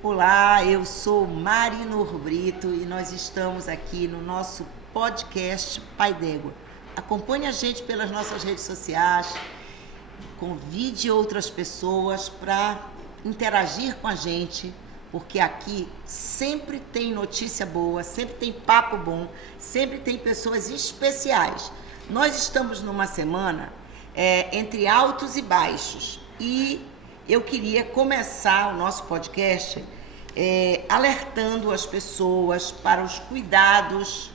Olá, eu sou Mari Norbrito e nós estamos aqui no nosso podcast Pai d'Égua. Acompanhe a gente pelas nossas redes sociais, convide outras pessoas para interagir com a gente, porque aqui sempre tem notícia boa, sempre tem papo bom, sempre tem pessoas especiais. Nós estamos numa semana entre altos e baixos e eu queria começar o nosso podcast alertando as pessoas para os cuidados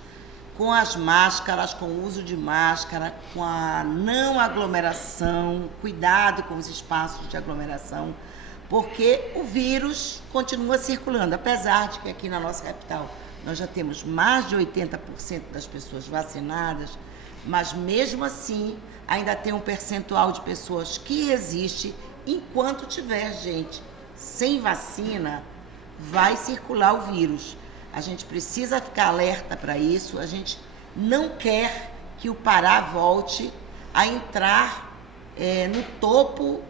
com as máscaras, com o uso de máscara, com a não aglomeração, cuidado com os espaços de aglomeração, porque o vírus continua circulando, apesar de que aqui na nossa capital nós já temos mais de 80% das pessoas vacinadas, mas mesmo assim ainda tem um percentual de pessoas que resiste. Enquanto tiver gente sem vacina, vai circular o vírus. A gente precisa ficar alerta para isso. A gente não quer que o Pará volte a entrar no topo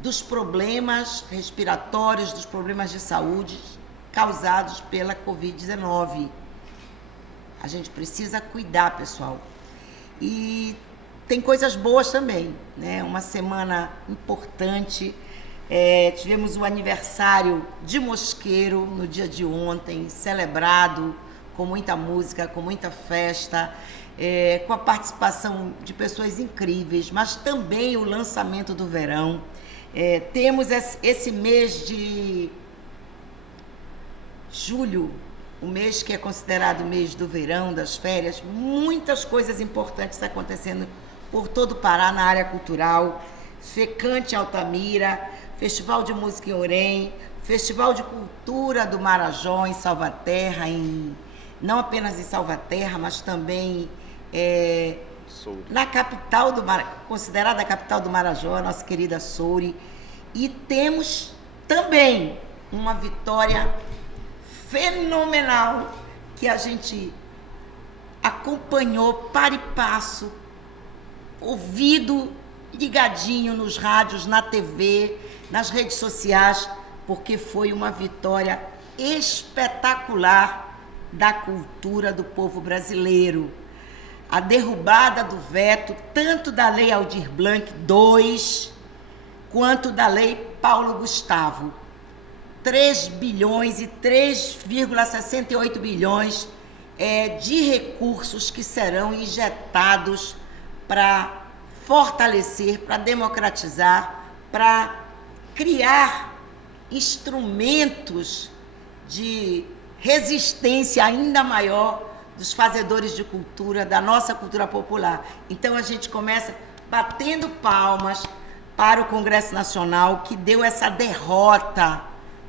dos problemas respiratórios, dos problemas de saúde causados pela Covid-19. A gente precisa cuidar, pessoal. E tem coisas boas também, né? Uma semana importante. Tivemos o aniversário de Mosqueiro no dia de ontem, celebrado com muita música, com muita festa, com a participação de pessoas incríveis, mas também o lançamento do verão. Temos esse mês de julho, o mês que é considerado o mês do verão, das férias, muitas coisas importantes acontecendo por todo o Pará na área cultural. Fecante Altamira, Festival de Música em Orém, Festival de Cultura do Marajó em Salvaterra, não apenas em Salvaterra, mas também na capital considerada a capital do Marajó, a nossa querida Soure. E temos também uma vitória fenomenal que a gente acompanhou para e passo, ouvido ligadinho nos rádios, na TV, nas redes sociais, porque foi uma vitória espetacular da cultura do povo brasileiro. A derrubada do veto, tanto da Lei Aldir Blanc II, quanto da Lei Paulo Gustavo. 3 bilhões e 3,68 bilhões de recursos que serão injetados para fortalecer, para democratizar, para criar instrumentos de resistência ainda maior dos fazedores de cultura, da nossa cultura popular. Então a gente começa batendo palmas para o Congresso Nacional, que deu essa derrota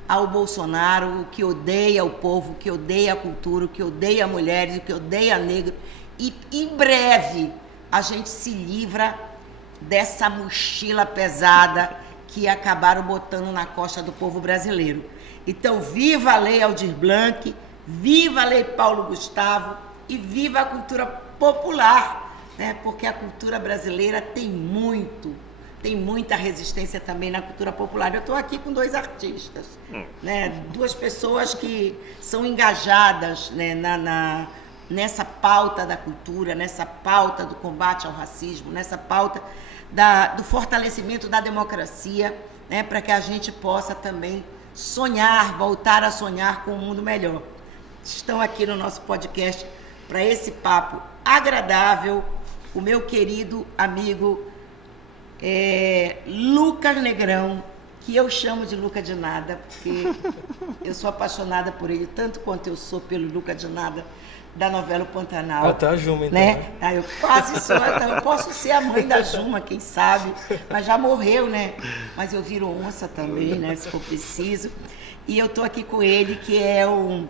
ao Bolsonaro, que odeia o povo, que odeia a cultura, que odeia mulheres, que odeia negro. E em breve a gente se livra dessa mochila pesada que acabaram botando na costa do povo brasileiro. Então, viva a Lei Aldir Blanc, viva a Lei Paulo Gustavo e viva a cultura popular, né? Porque a cultura brasileira tem muita resistência também na cultura popular. Eu estou aqui com 2 artistas, né? 2 pessoas que são engajadas, né, nessa pauta da cultura, nessa pauta do combate ao racismo, nessa pauta do fortalecimento da democracia, né, para que a gente possa também sonhar, voltar a sonhar com um mundo melhor. Estão aqui no nosso podcast para esse papo agradável, o meu querido amigo Lucas Negrão, que eu chamo de Luca de Nada, porque eu sou apaixonada por ele, tanto quanto eu sou pelo Luca de Nada, da novela O Pantanal. Tá a Juma, então. Né? Eu quase sou, então, eu posso ser a mãe da Juma, quem sabe, mas já morreu, né? Mas eu viro onça também, né? Se for preciso. E eu tô aqui com ele, que é um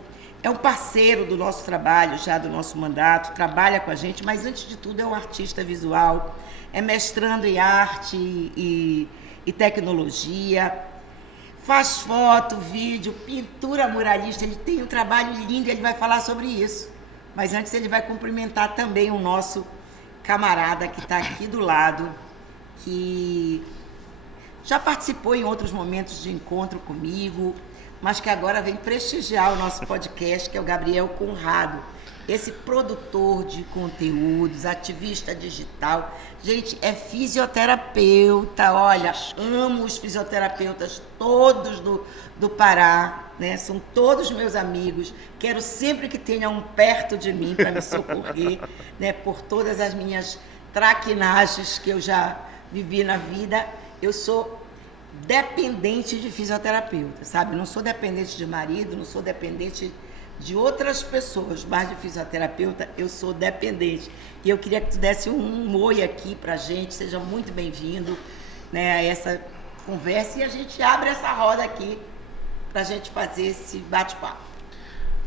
parceiro do nosso trabalho, já do nosso mandato, trabalha com a gente, mas antes de tudo é um artista visual, é mestrando em arte e tecnologia, faz foto, vídeo, pintura muralista, ele tem um trabalho lindo, ele vai falar sobre isso. Mas antes ele vai cumprimentar também o nosso camarada que está aqui do lado, que já participou em outros momentos de encontro comigo, mas que agora vem prestigiar o nosso podcast, que é o Gabriel Conrado. Esse produtor de conteúdos, ativista digital, gente, é fisioterapeuta, olha, amo os fisioterapeutas todos do Pará, né? São todos meus amigos, quero sempre que tenha um perto de mim para me socorrer, né? Por todas as minhas traquinagens que eu já vivi na vida. Eu sou dependente de fisioterapeuta, sabe? Não sou dependente de marido, não sou dependente de outras pessoas, mas de fisioterapeuta eu sou dependente. E eu queria que tu desse um oi aqui pra gente, seja muito bem-vindo, né, a essa conversa, e a gente abre essa roda aqui pra gente fazer esse bate-papo.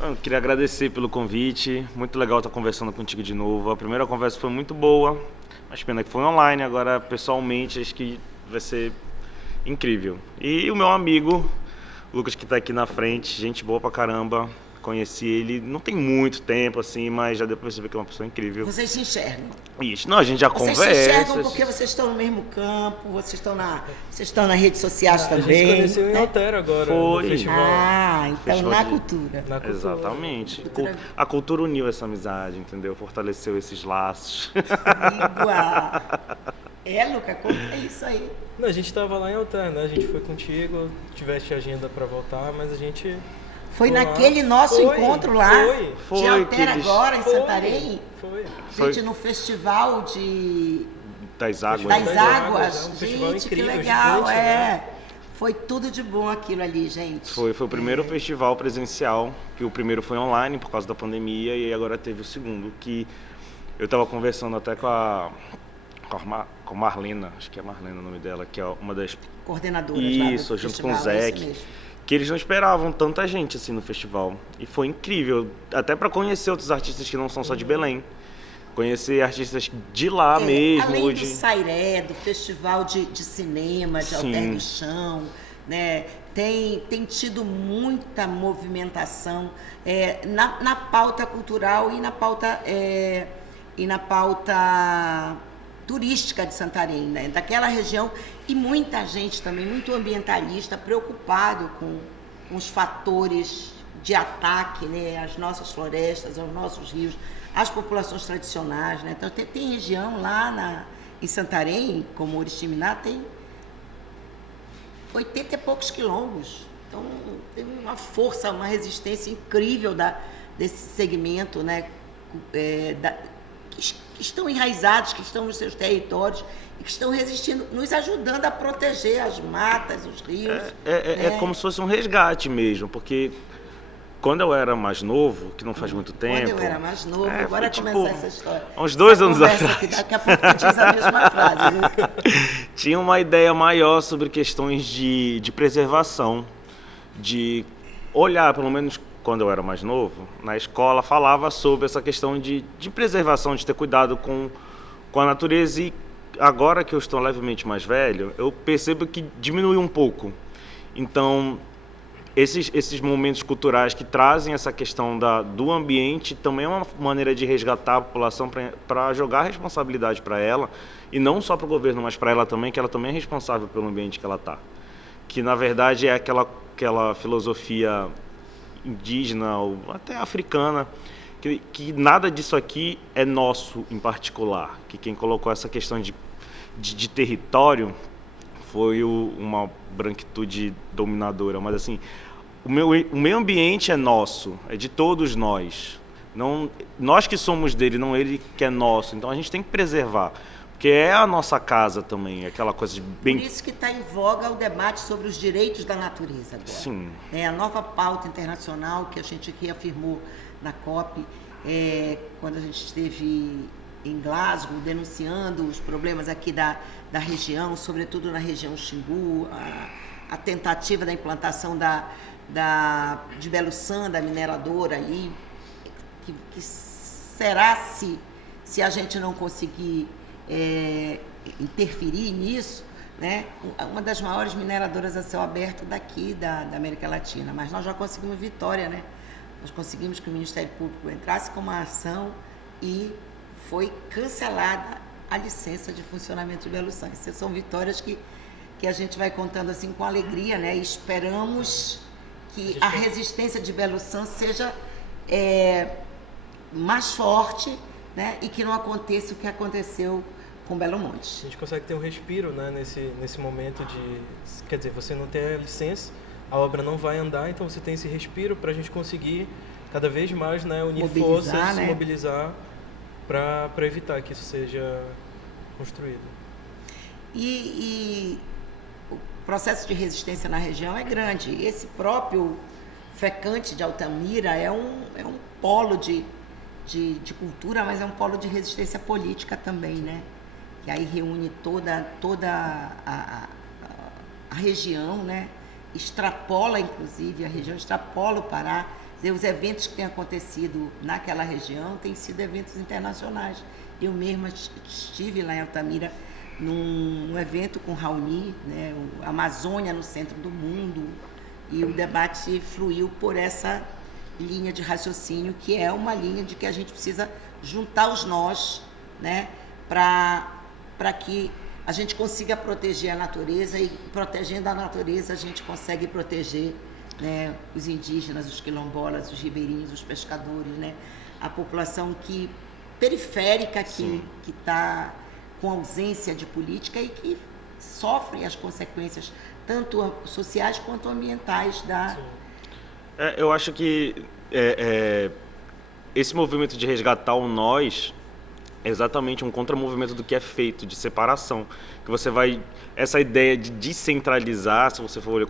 Eu queria agradecer pelo convite, muito legal estar conversando contigo de novo. A primeira conversa foi muito boa, mas pena que foi online, agora pessoalmente acho que vai ser incrível. E o meu amigo, Lucas, que está aqui na frente, gente boa pra caramba. Conheci ele não tem muito tempo, assim, mas já deu pra perceber que é uma pessoa incrível. Vocês se enxergam? Isso. Não, a gente já vocês conversa. Vocês se enxergam porque vocês estão no mesmo campo, vocês estão nas redes sociais também. A gente conheceu em Altero agora, no festival. Ah, então festival na cultura. Exatamente. A cultura uniu essa amizade, entendeu? Fortaleceu esses laços. Igual. Luca, conta isso aí. Não, a gente tava lá em Altero, né? A gente foi contigo, tiveste agenda pra voltar, mas a gente... Foi naquele nosso encontro lá, foi, de Altero agora, em Santarém. Foi. Gente, no festival das águas. Das águas. Um festival gente, incrível, que legal, gigante, né? Foi tudo de bom aquilo ali, gente. Foi o primeiro festival presencial, que o primeiro foi online por causa da pandemia, e agora teve o segundo, que eu tava conversando até com a Marlena, acho que é Marlena o nome dela, que é uma das coordenadoras isso, lá do junto festival, com o Zec. isso mesmo. Que eles não esperavam tanta gente assim no festival. E foi incrível, até para conhecer outros artistas que não são só de Belém. Conhecer artistas de lá mesmo. Além do Sairé, do festival de cinema, de Alter do Chão, né? Tem tido muita movimentação na pauta cultural e na pauta turística de Santarém, né? Daquela região, e muita gente também, muito ambientalista, preocupado com os fatores de ataque, né? Às nossas florestas, aos nossos rios, às populações tradicionais, né? Então tem região lá em Santarém, como Oriximiná, tem 80 e poucos quilombos. Então tem uma força, uma resistência incrível desse segmento, né? Que estão enraizados, que estão nos seus territórios e que estão resistindo, nos ajudando a proteger as matas, os rios. É como se fosse um resgate mesmo, porque quando eu era mais novo, que não faz muito tempo... Quando eu era mais novo, agora começar essa história. Há uns 2 anos atrás. Que daqui a pouco tu diz a mesma frase. Né? Tinha uma ideia maior sobre questões de preservação, de olhar, pelo menos quando eu era mais novo, na escola falava sobre essa questão de preservação, de ter cuidado com a natureza, e agora que eu estou levemente mais velho, eu percebo que diminuiu um pouco. Então, esses momentos culturais que trazem essa questão do ambiente também é uma maneira de resgatar a população para jogar a responsabilidade para ela, e não só para o governo, mas para ela também, que ela também é responsável pelo ambiente que ela está. Que, na verdade, é aquela filosofia indígena ou até africana, que nada disso aqui é nosso em particular, que quem colocou essa questão de território foi uma branquitude dominadora, mas assim, o meio ambiente é nosso, é de todos nós, não nós que somos dele, não ele que é nosso, então a gente tem que preservar, porque é a nossa casa também, aquela coisa de bem... Por isso que está em voga o debate sobre os direitos da natureza agora. Sim. É a nova pauta internacional que a gente reafirmou na COP, quando a gente esteve em Glasgow, denunciando os problemas aqui da região, sobretudo na região Xingu, a tentativa da implantação de Belo San, da mineradora ali, que será se a gente não conseguir interferir nisso, né? Uma das maiores mineradoras a céu aberto daqui da América Latina, mas nós já conseguimos vitória, né? Nós conseguimos que o Ministério Público entrasse com uma ação e foi cancelada a licença de funcionamento de Belo San. Essas são vitórias que a gente vai contando assim com alegria, né? E esperamos que a resistência de Belo Horizonte seja mais forte, né? E que não aconteça o que aconteceu com Belo Monte. A gente consegue ter um respiro, né, nesse momento quer dizer, você não tem a licença, a obra não vai andar, então você tem esse respiro para a gente conseguir cada vez mais, né, unir forças, né? Se mobilizar para evitar que isso seja construído. E o processo de resistência na região é grande. E esse próprio Fecante de Altamira é um polo de cultura, mas é um polo de resistência política também, né? Que aí reúne toda a região, né? Extrapola, inclusive, a região extrapola o Pará. Os eventos que têm acontecido naquela região têm sido eventos internacionais. Eu mesma estive lá em Altamira num evento com Raoni, né? A Amazônia no centro do mundo, e o debate fluiu por essa linha de raciocínio, que é uma linha de que a gente precisa juntar os nós, né? Para que a gente consiga proteger a natureza, e protegendo a natureza a gente consegue proteger, né, os indígenas, os quilombolas, os ribeirinhos, os pescadores, né, a população periférica que está com ausência de política e que sofre as consequências tanto sociais quanto ambientais da... Eu acho que esse movimento de resgatar o nós é exatamente um contramovimento do que é feito, de separação. Que você vai... Essa ideia de descentralizar, se você for olhar...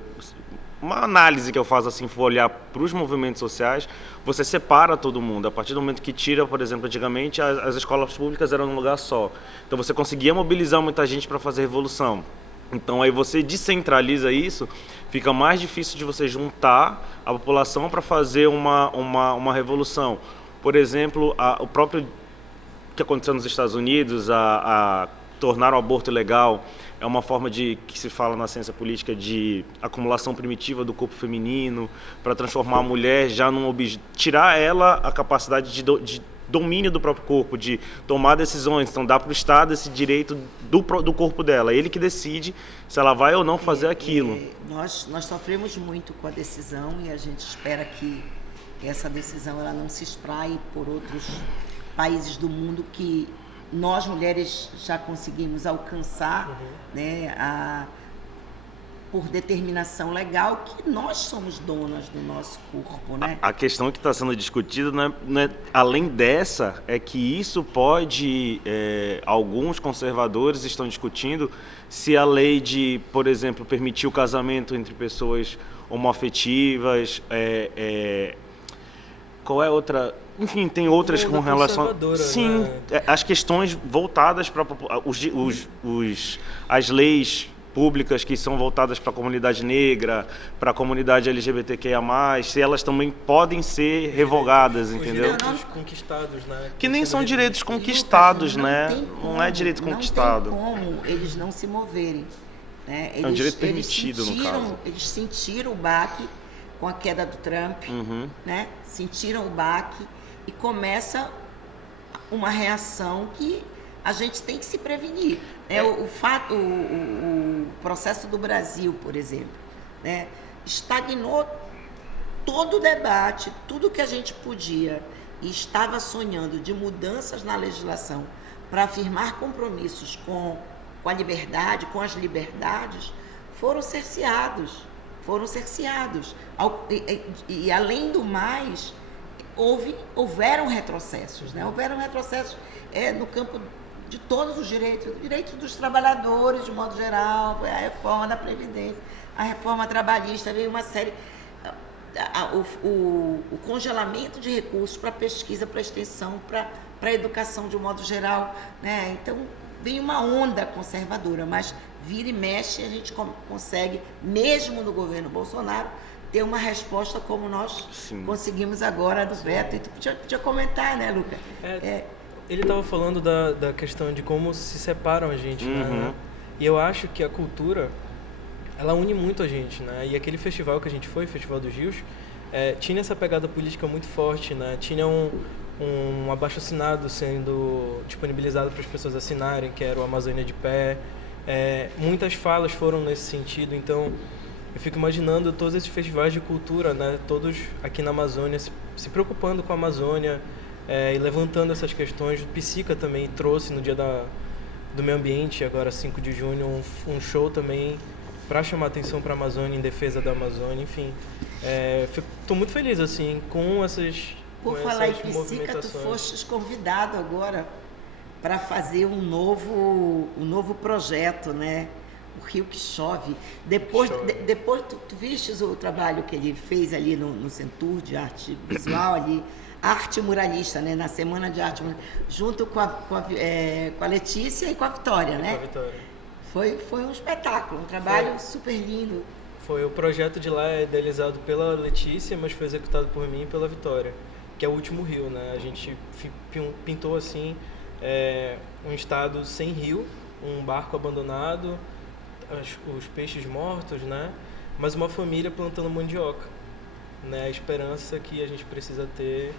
Uma análise que eu faço assim, for olhar para os movimentos sociais, você separa todo mundo. A partir do momento que tira, por exemplo, antigamente as escolas públicas eram num lugar só. Então você conseguia mobilizar muita gente para fazer revolução. Então aí você descentraliza isso, fica mais difícil de você juntar a população para fazer uma revolução. Por exemplo, o próprio que aconteceu nos Estados Unidos, a tornar o aborto ilegal, é uma forma que se fala na ciência política de acumulação primitiva do corpo feminino, para transformar a mulher já num objeto, tirar ela a capacidade de domínio do próprio corpo, de tomar decisões. Então dá para o Estado esse direito do corpo dela, ele que decide se ela vai ou não fazer aquilo. Nós sofremos muito com a decisão, e a gente espera que essa decisão ela não se espraie por outros países do mundo que nós mulheres já conseguimos alcançar, né, por determinação legal, que nós somos donas do nosso corpo, né? A questão que está sendo discutida, além dessa, é que isso pode, alguns conservadores estão discutindo se a lei de, por exemplo, permitir o casamento entre pessoas homoafetivas, qual é outra... Enfim, tem outras com relação... Sim, né? As questões voltadas para as leis públicas que são voltadas para a comunidade negra, para a comunidade LGBTQIA+, se elas também podem ser revogadas, entendeu? Direitos conquistados, né? Que nem são direitos conquistados, né? Não é direito conquistado. Não tem como eles não se moverem, né? É um direito permitido, no caso. Eles sentiram o baque com a queda do Trump, né? Sentiram o baque e começa uma reação que a gente tem que se prevenir. O processo do Brasil, por exemplo, né? Estagnou todo o debate, tudo que a gente podia e estava sonhando de mudanças na legislação para afirmar compromissos com a liberdade, com as liberdades, foram cerceados. E além do mais, houveram retrocessos, né? Houveram retrocessos no campo de todos os direitos dos trabalhadores, de modo geral, a reforma da Previdência, a reforma trabalhista, veio uma série... O congelamento de recursos para pesquisa, para extensão, para a educação de um modo geral, né? Então, vem uma onda conservadora, mas vira e mexe, a gente consegue, mesmo no governo Bolsonaro, ter uma resposta como nós conseguimos agora do veto. E tu podia comentar, né, Luca? Ele estava falando da questão de como se separam a gente, né? E eu acho que a cultura, ela une muito a gente, né? E aquele festival que a gente foi, o Festival dos Rios, tinha essa pegada política muito forte, né? Tinha um abaixo-assinado sendo disponibilizado para as pessoas assinarem, que era o Amazônia de Pé. Muitas falas foram nesse sentido, então eu fico imaginando todos esses festivais de cultura, né, todos aqui na Amazônia, se preocupando com a Amazônia e levantando essas questões. O Psica também trouxe no dia do meio ambiente, agora 5 de junho, um show também para chamar atenção para a Amazônia, em defesa da Amazônia, enfim. Estou muito feliz assim com essas Por falar em Psica, tu fostes convidado agora para fazer um novo projeto, né? O Rio que Chove. Depois tu vistes o trabalho que ele fez ali no Centur de Arte Visual, ali, Arte Muralista, né? Na Semana de Arte Muralista, junto com a Letícia e com a Vitória, né? Com a Vitória. Foi um espetáculo, um trabalho super lindo. O projeto de lá é idealizado pela Letícia, mas foi executado por mim e pela Vitória, que é o último rio, né? A gente pintou assim um estado sem rio, um barco abandonado, os peixes mortos, né? Mas uma família plantando mandioca, né? A esperança que a gente precisa ter.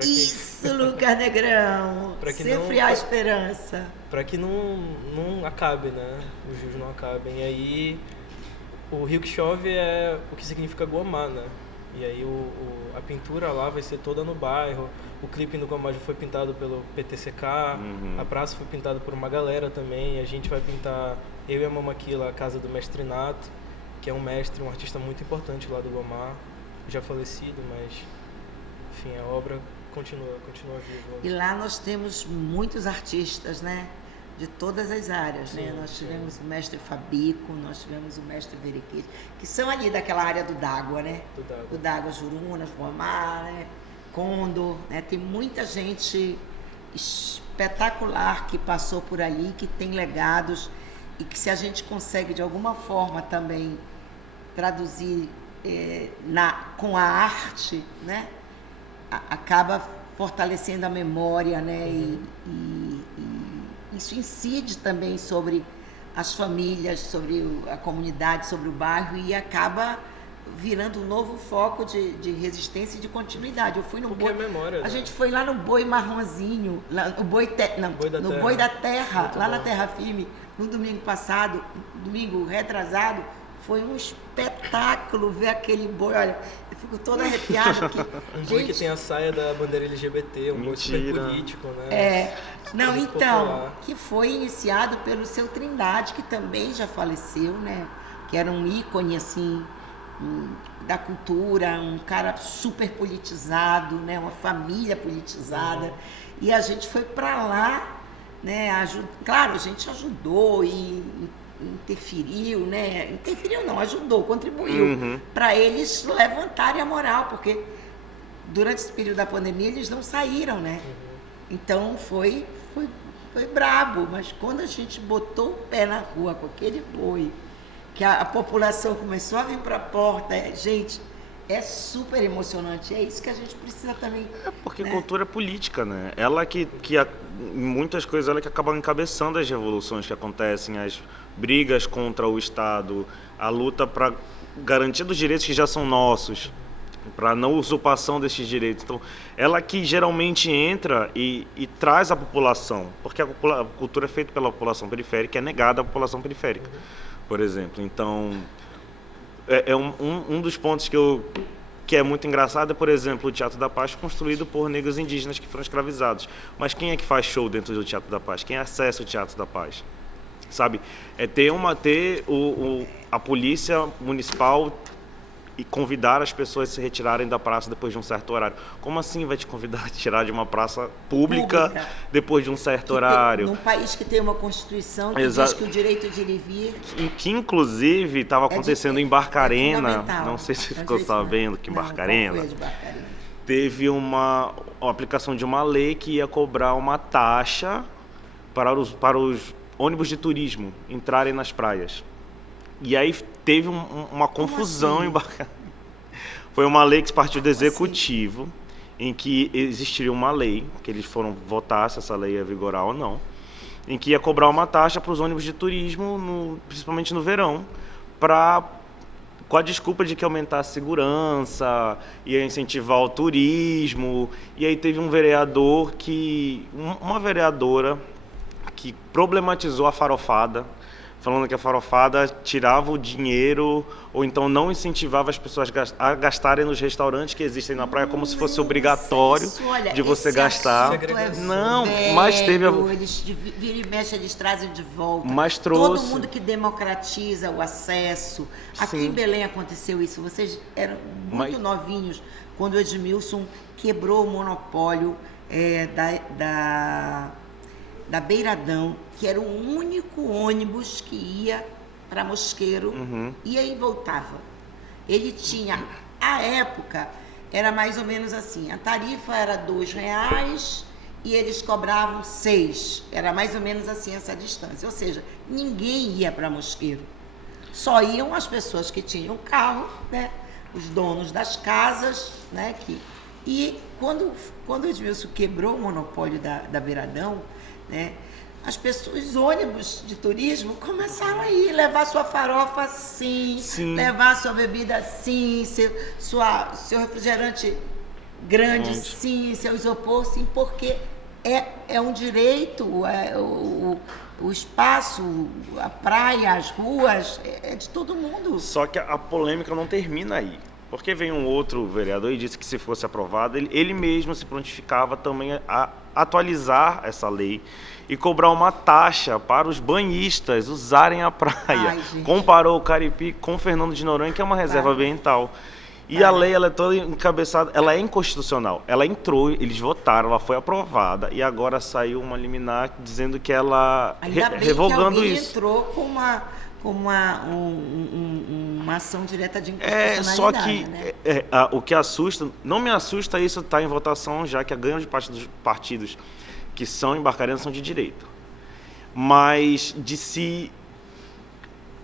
Isso, Lucas Negrão! Sempre há esperança. Para que não acabe, né? Os rios não acabem. E aí, o Rio que Chove é o que significa Guamá, né? E aí a pintura lá vai ser toda no bairro. O clipe do Guamá já foi pintado pelo PTCK. A praça foi pintada por uma galera também. A gente vai pintar, eu e a Mamaquila, a casa do mestre Nato, que é um artista muito importante lá do Guamá, já falecido, mas enfim, a obra continua viva. E lá nós temos muitos artistas, né? De todas as áreas, sim, né? Nós tivemos o mestre Fabico, nós tivemos o mestre Veriquete, que são ali daquela área do D'Água, né? Do D'Água, Jurunas, Guamá, né? Condor, né? Tem muita gente espetacular que passou por ali, que tem legados e que se a gente consegue de alguma forma também traduzir com a arte, né? Acaba fortalecendo a memória, né? E isso incide também sobre as famílias, sobre a comunidade, sobre o bairro e acaba virando um novo foco de resistência e de continuidade. Eu fui no Boi, memória, a gente foi lá no Boi Marronzinho, no Boi da Terra, muito lá bom. na Terra Firme, no domingo passado, domingo retrasado. Foi um espetáculo ver aquele boi. Olha, eu fico toda arrepiada. Boi que tem a saia da bandeira LGBT, um boi super político, né? Não, então, popular. que foi iniciado pelo Seu Trindade, que também já faleceu, né? Que era um ícone, assim, da cultura, um cara super politizado, né? Uma família politizada. E a gente foi para lá, né? Claro, a gente ajudou e interferiu, né? Interferiu não, ajudou, contribuiu para eles levantarem a moral, porque durante esse período da pandemia eles não saíram, né? Então foi brabo, mas quando a gente botou o pé na rua com aquele boi, que a população começou a vir para a porta, gente, é super emocionante, é isso que a gente precisa também. Porque né? Cultura é política, né? Ela muitas coisas ela que acaba encabeçando as revoluções que acontecem, as brigas contra o Estado, a luta para garantia dos direitos que já são nossos, para a não usurpação desses direitos. Então, ela que geralmente entra e traz a população, porque a cultura é feita pela população periférica, é negada à população periférica, por exemplo. Então, um dos pontos que é muito engraçado é, por exemplo, o Teatro da Paz construído por negros indígenas que foram escravizados. Mas quem é que faz show dentro do Teatro da Paz? Quem acessa o Teatro da Paz? Sabe? É ter a polícia municipal e convidar as pessoas a se retirarem da praça depois de um certo horário. Como assim vai te convidar a tirar de uma praça pública depois de um certo horário? Num país que tem uma Constituição que diz que o direito de ir e vir... Que inclusive estava acontecendo em Barcarena, não sei se você ficou sabendo que Barcarena teve uma aplicação de uma lei que ia cobrar uma taxa para os ônibus de turismo entrarem nas praias. E aí teve uma confusão assim? em Barcarena. Foi uma lei que partiu do executivo, em que existiria uma lei, que eles foram votar se essa lei ia vigorar ou não, em que ia cobrar uma taxa para os ônibus de turismo, principalmente no verão, com a desculpa de que aumentar a segurança, ia incentivar o turismo. E aí teve uma vereadora que problematizou a farofada, falando que a farofada tirava o dinheiro ou então não incentivava as pessoas a gastarem nos restaurantes que existem na praia como se fosse obrigatório de você gastar. Não, mas teve... Eles vira e mexe, eles trazem de volta. Mas trouxe. Todo mundo que democratiza o acesso. Aqui em Belém aconteceu isso. Vocês eram muito novinhos quando o Edmilson quebrou o monopólio da Beiradão, que era o único ônibus que ia para Mosqueiro, e aí voltava. Ele tinha, à época, era mais ou menos assim, a tarifa era R$2 e eles cobravam 6. Era mais ou menos assim essa distância. Ou seja, ninguém ia para Mosqueiro. Só iam as pessoas que tinham carro, né? Os donos das casas, né? E quando o Edmilson quebrou o monopólio da Beiradão, né? Os ônibus de turismo começaram a ir, levar sua farofa sim. Levar sua bebida sim, seu refrigerante grande sim, seu isopor sim, porque é um direito, o espaço, a praia, as ruas, é de todo mundo. Só que a polêmica não termina aí. Porque veio um outro vereador e disse que se fosse aprovado, ele mesmo se prontificava também a atualizar essa lei e cobrar uma taxa para os banhistas usarem a praia. Comparou o Caripi com Fernando de Noronha, que é uma reserva ambiental. E a lei, ela é toda encabeçada, ela é inconstitucional. Ela entrou, eles votaram, ela foi aprovada e agora saiu uma liminar dizendo que ela revogando isso. Entrou com uma ação direta de inconstitucionalidade. Só que né? O que assusta, não me assusta isso estar em votação, já que a grande parte dos partidos que são embarcarianos são de direita. Mas de se,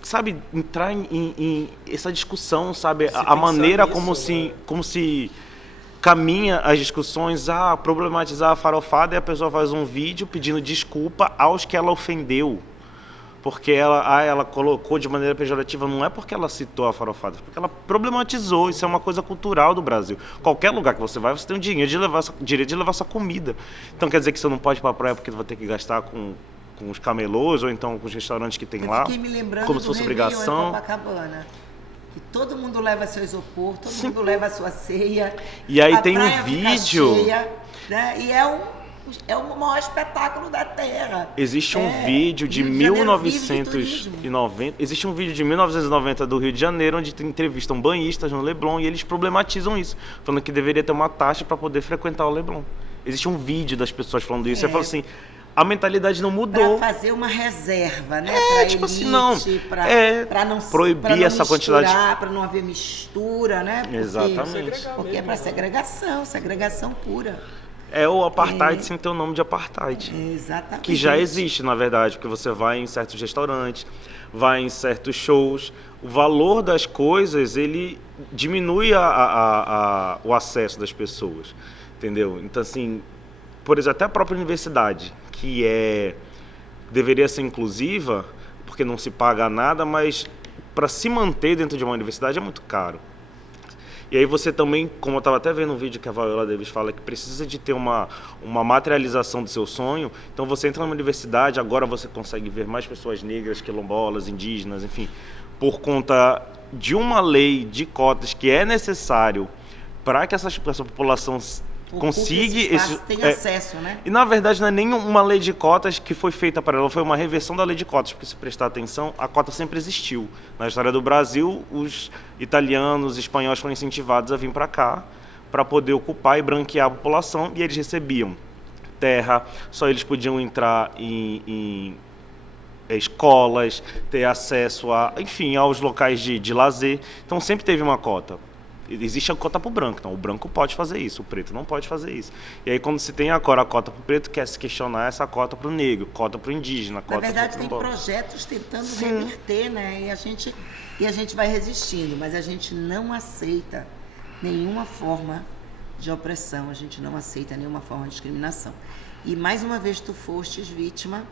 sabe, entrar em essa discussão, sabe, a maneira nisso, como se caminha as discussões a problematizar a farofada e a pessoa faz um vídeo pedindo desculpa aos que ela ofendeu. Porque ela colocou de maneira pejorativa, não é porque ela citou a farofada, é porque ela problematizou. Isso é uma coisa cultural do Brasil. Qualquer lugar que você vai, você tem o direito de levar sua comida. Então quer dizer que você não pode ir para a praia porque você vai ter que gastar com os camelôs ou então com os restaurantes que tem lá, fiquei me lembrando como se fosse obrigação. Em Copacabana, que todo mundo leva seu isopor, todo mundo leva a sua ceia. E aí tem um vídeo, cheia, né? E é o maior espetáculo da Terra. Existe um vídeo de 1990. Existe um vídeo de 1990 do Rio de Janeiro, onde entrevistam banhistas no Leblon e eles problematizam isso, falando que deveria ter uma taxa para poder frequentar o Leblon. Existe um vídeo das pessoas falando isso. Você fala assim, a mentalidade não mudou. Para fazer uma reserva, né? Pra tipo elite, assim, não. Para não proibir pra não essa quantidade. Para não haver mistura, né? Exatamente. Porque é para segregação pura. É o apartheid sem ter o nome de apartheid. Exatamente. Que já existe, na verdade, porque você vai em certos restaurantes, vai em certos shows, o valor das coisas, ele diminui o acesso das pessoas, entendeu? Então, assim, por exemplo, até a própria universidade, que deveria ser inclusiva, porque não se paga nada, mas para se manter dentro de uma universidade é muito caro. E aí você também, como eu estava até vendo um vídeo que a Viola Davis fala, que precisa de ter uma materialização do seu sonho. Então você entra numa universidade, agora você consegue ver mais pessoas negras, quilombolas, indígenas, enfim, por conta de uma lei de cotas que é necessário para que essa população consiga tem acesso, né? E na verdade não é nem uma lei de cotas que foi feita para ela, foi uma reversão da lei de cotas, porque se prestar atenção, a cota sempre existiu. Na história do Brasil, os italianos, os espanhóis foram incentivados a vir para cá para poder ocupar e branquear a população, e eles recebiam terra, só eles podiam entrar em escolas, ter acesso aos locais de lazer. Então sempre teve uma cota. Existe a cota para o branco, então o branco pode fazer isso, o preto não pode fazer isso. E aí quando se tem agora a cota para o preto, quer se questionar essa cota para o negro, cota para o indígena, cota. Na verdade tem projetos tentando reverter, né? E a gente vai resistindo, mas a gente não aceita nenhuma forma de opressão, a gente não aceita nenhuma forma de discriminação. E mais uma vez tu fostes vítima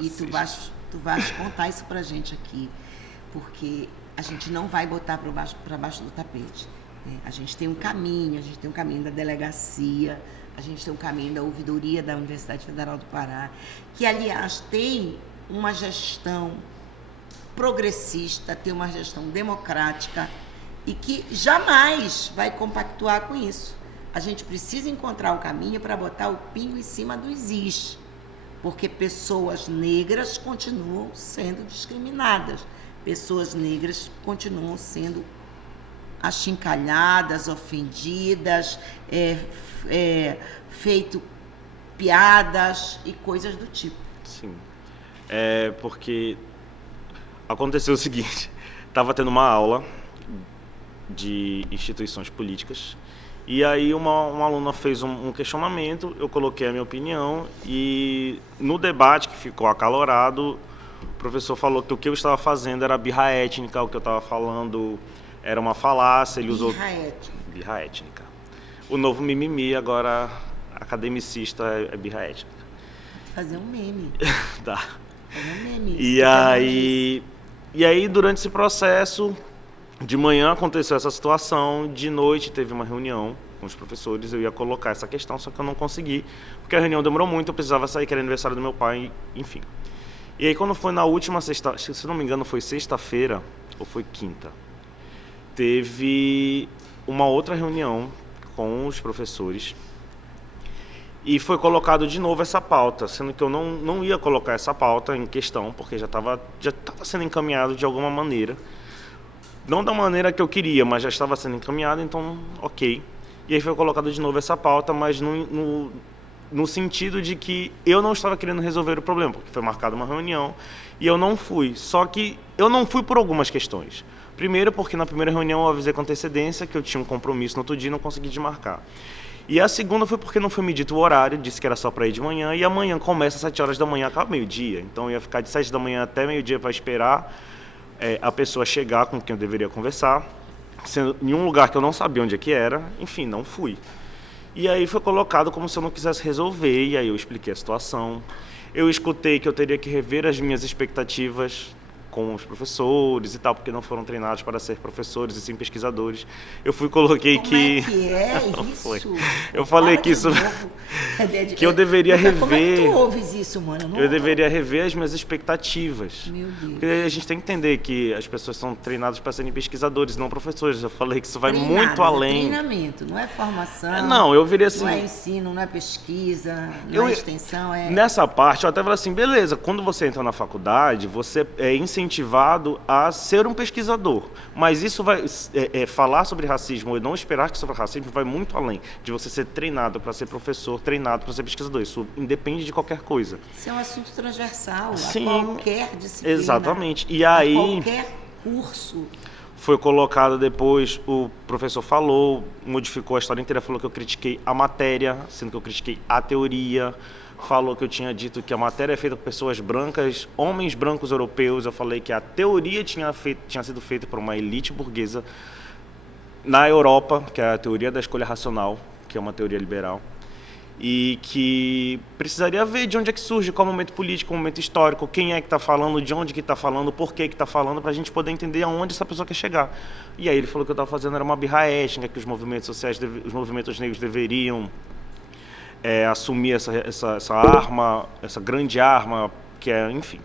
e tu vais contar isso pra gente aqui, porque a gente não vai botar para baixo do tapete. Né? A gente tem um caminho da delegacia, a gente tem um caminho da ouvidoria da Universidade Federal do Pará, que, aliás, tem uma gestão progressista, ter uma gestão democrática e que jamais vai compactuar com isso. A gente precisa encontrar o caminho para botar o pingo em cima dos is, porque pessoas negras continuam sendo discriminadas, pessoas negras continuam sendo achincalhadas, ofendidas, feito piadas e coisas do tipo. Sim. Porque aconteceu o seguinte, estava tendo uma aula de instituições políticas e aí uma aluna fez um questionamento, eu coloquei a minha opinião e no debate que ficou acalorado, o professor falou que o que eu estava fazendo era birra étnica, o que eu estava falando era uma falácia, ele usou... Birra étnica. O novo mimimi, agora academicista, é birra étnica. Fazer um meme. Tá. Fazer um meme. E aí, durante esse processo, de manhã aconteceu essa situação, de noite teve uma reunião com os professores, eu ia colocar essa questão, só que eu não consegui, porque a reunião demorou muito, eu precisava sair, que era aniversário do meu pai, enfim. E aí, quando foi na última sexta, se não me engano, foi sexta-feira, ou foi quinta, teve uma outra reunião com os professores e foi colocado de novo essa pauta, sendo que eu não ia colocar essa pauta em questão, porque já estava sendo encaminhado de alguma maneira. Não da maneira que eu queria, mas já estava sendo encaminhado, então ok. E aí foi colocado de novo essa pauta, mas no sentido de que eu não estava querendo resolver o problema, porque foi marcada uma reunião e eu não fui. Só que eu não fui por algumas questões. Primeiro, porque na primeira reunião eu avisei com antecedência que eu tinha um compromisso no outro dia e não consegui desmarcar. E a segunda foi porque não foi me dito o horário, disse que era só para ir de manhã, e amanhã começa às 7 horas da manhã, acaba meio-dia. Então eu ia ficar de 7 da manhã até meio-dia para esperar a pessoa chegar com quem eu deveria conversar, sendo em um lugar que eu não sabia onde é que era, enfim, não fui. E aí foi colocado como se eu não quisesse resolver, e aí eu expliquei a situação. Eu escutei que eu teria que rever as minhas expectativas com os professores e tal, porque não foram treinados para ser professores e sim pesquisadores. Eu coloquei Como que... é que é isso? Foi. Eu falei que isso... que eu deveria rever... Como é que tu ouves isso, mano? Eu deveria rever as minhas expectativas. Meu Deus. Porque a gente tem que entender que as pessoas são treinadas para serem pesquisadores, não professores. Eu falei que isso vai muito além. É treinamento, não é formação. Não, eu virei assim... Não é ensino, não é pesquisa, não é extensão, é... Nessa parte, eu até falei assim, beleza, quando você entra na faculdade, você é incentivado a ser um pesquisador. Mas isso vai... falar sobre racismo e não esperar que sobre racismo vai muito além de você ser treinado para ser professor, treinado para ser pesquisador. Isso independe de qualquer coisa. Isso é um assunto transversal, sim, a qualquer disciplina. Exatamente. E aí... qualquer curso. Foi colocado depois, o professor falou, modificou a história inteira, falou que eu critiquei a matéria, sendo que eu critiquei a teoria, falou que eu tinha dito que a matéria é feita por pessoas brancas, homens brancos europeus. Eu falei que a teoria tinha sido feita por uma elite burguesa na Europa, que é a teoria da escolha racional, que é uma teoria liberal, e que precisaria ver de onde é que surge, qual momento político, qual momento histórico, quem é que está falando, de onde que está falando, por que está falando, para a gente poder entender aonde essa pessoa quer chegar. E aí ele falou que eu estava fazendo era uma birra étnica, que os movimentos sociais, os movimentos negros deveriam assumir essa arma, essa grande arma, que é, enfim.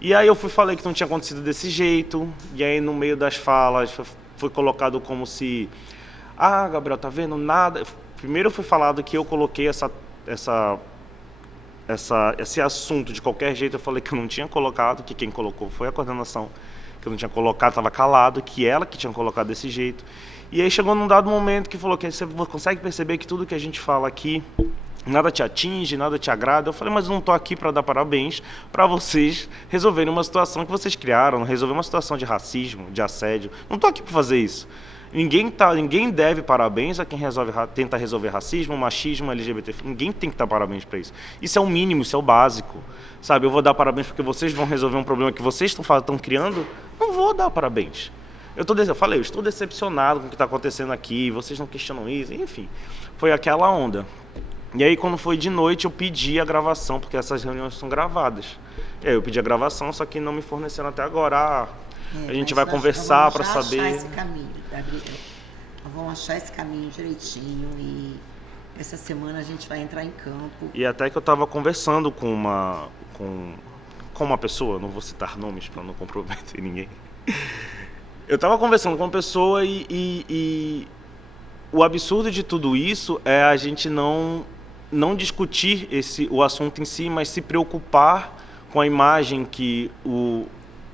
E aí eu falei que não tinha acontecido desse jeito, e aí no meio das falas foi colocado como se... Ah, Gabriel, tá vendo? Nada... Primeiro foi falado que eu coloquei esse assunto de qualquer jeito. Eu falei que eu não tinha colocado, que quem colocou foi a coordenação, que eu não tinha colocado, estava calado, que ela que tinha colocado desse jeito. E aí chegou num dado momento que falou que você consegue perceber que tudo que a gente fala aqui, nada te atinge, nada te agrada. Eu falei, mas eu não estou aqui para dar parabéns para vocês resolverem uma situação que vocês criaram, resolver uma situação de racismo, de assédio. Não estou aqui para fazer isso. Ninguém deve parabéns a quem tenta resolver racismo, machismo, LGBT. Ninguém tem que dar parabéns para isso. Isso é o mínimo, isso é o básico. Sabe, eu vou dar parabéns porque vocês vão resolver um problema que vocês estão criando? Não vou dar parabéns. Eu estou decepcionado com o que está acontecendo aqui, vocês não questionam isso, enfim. Foi aquela onda. E aí, quando foi de noite, eu pedi a gravação, porque essas reuniões são gravadas. E aí eu pedi a gravação, só que não me forneceram até agora. A gente vai conversar para saber... Vamos achar esse caminho, Gabriel. Vamos achar esse caminho direitinho e essa semana a gente vai entrar em campo. E até que eu estava conversando com com uma pessoa, não vou citar nomes para não comprometer ninguém. Eu estava conversando com uma pessoa e o absurdo de tudo isso é a gente não discutir o assunto em si, mas se preocupar com a imagem que o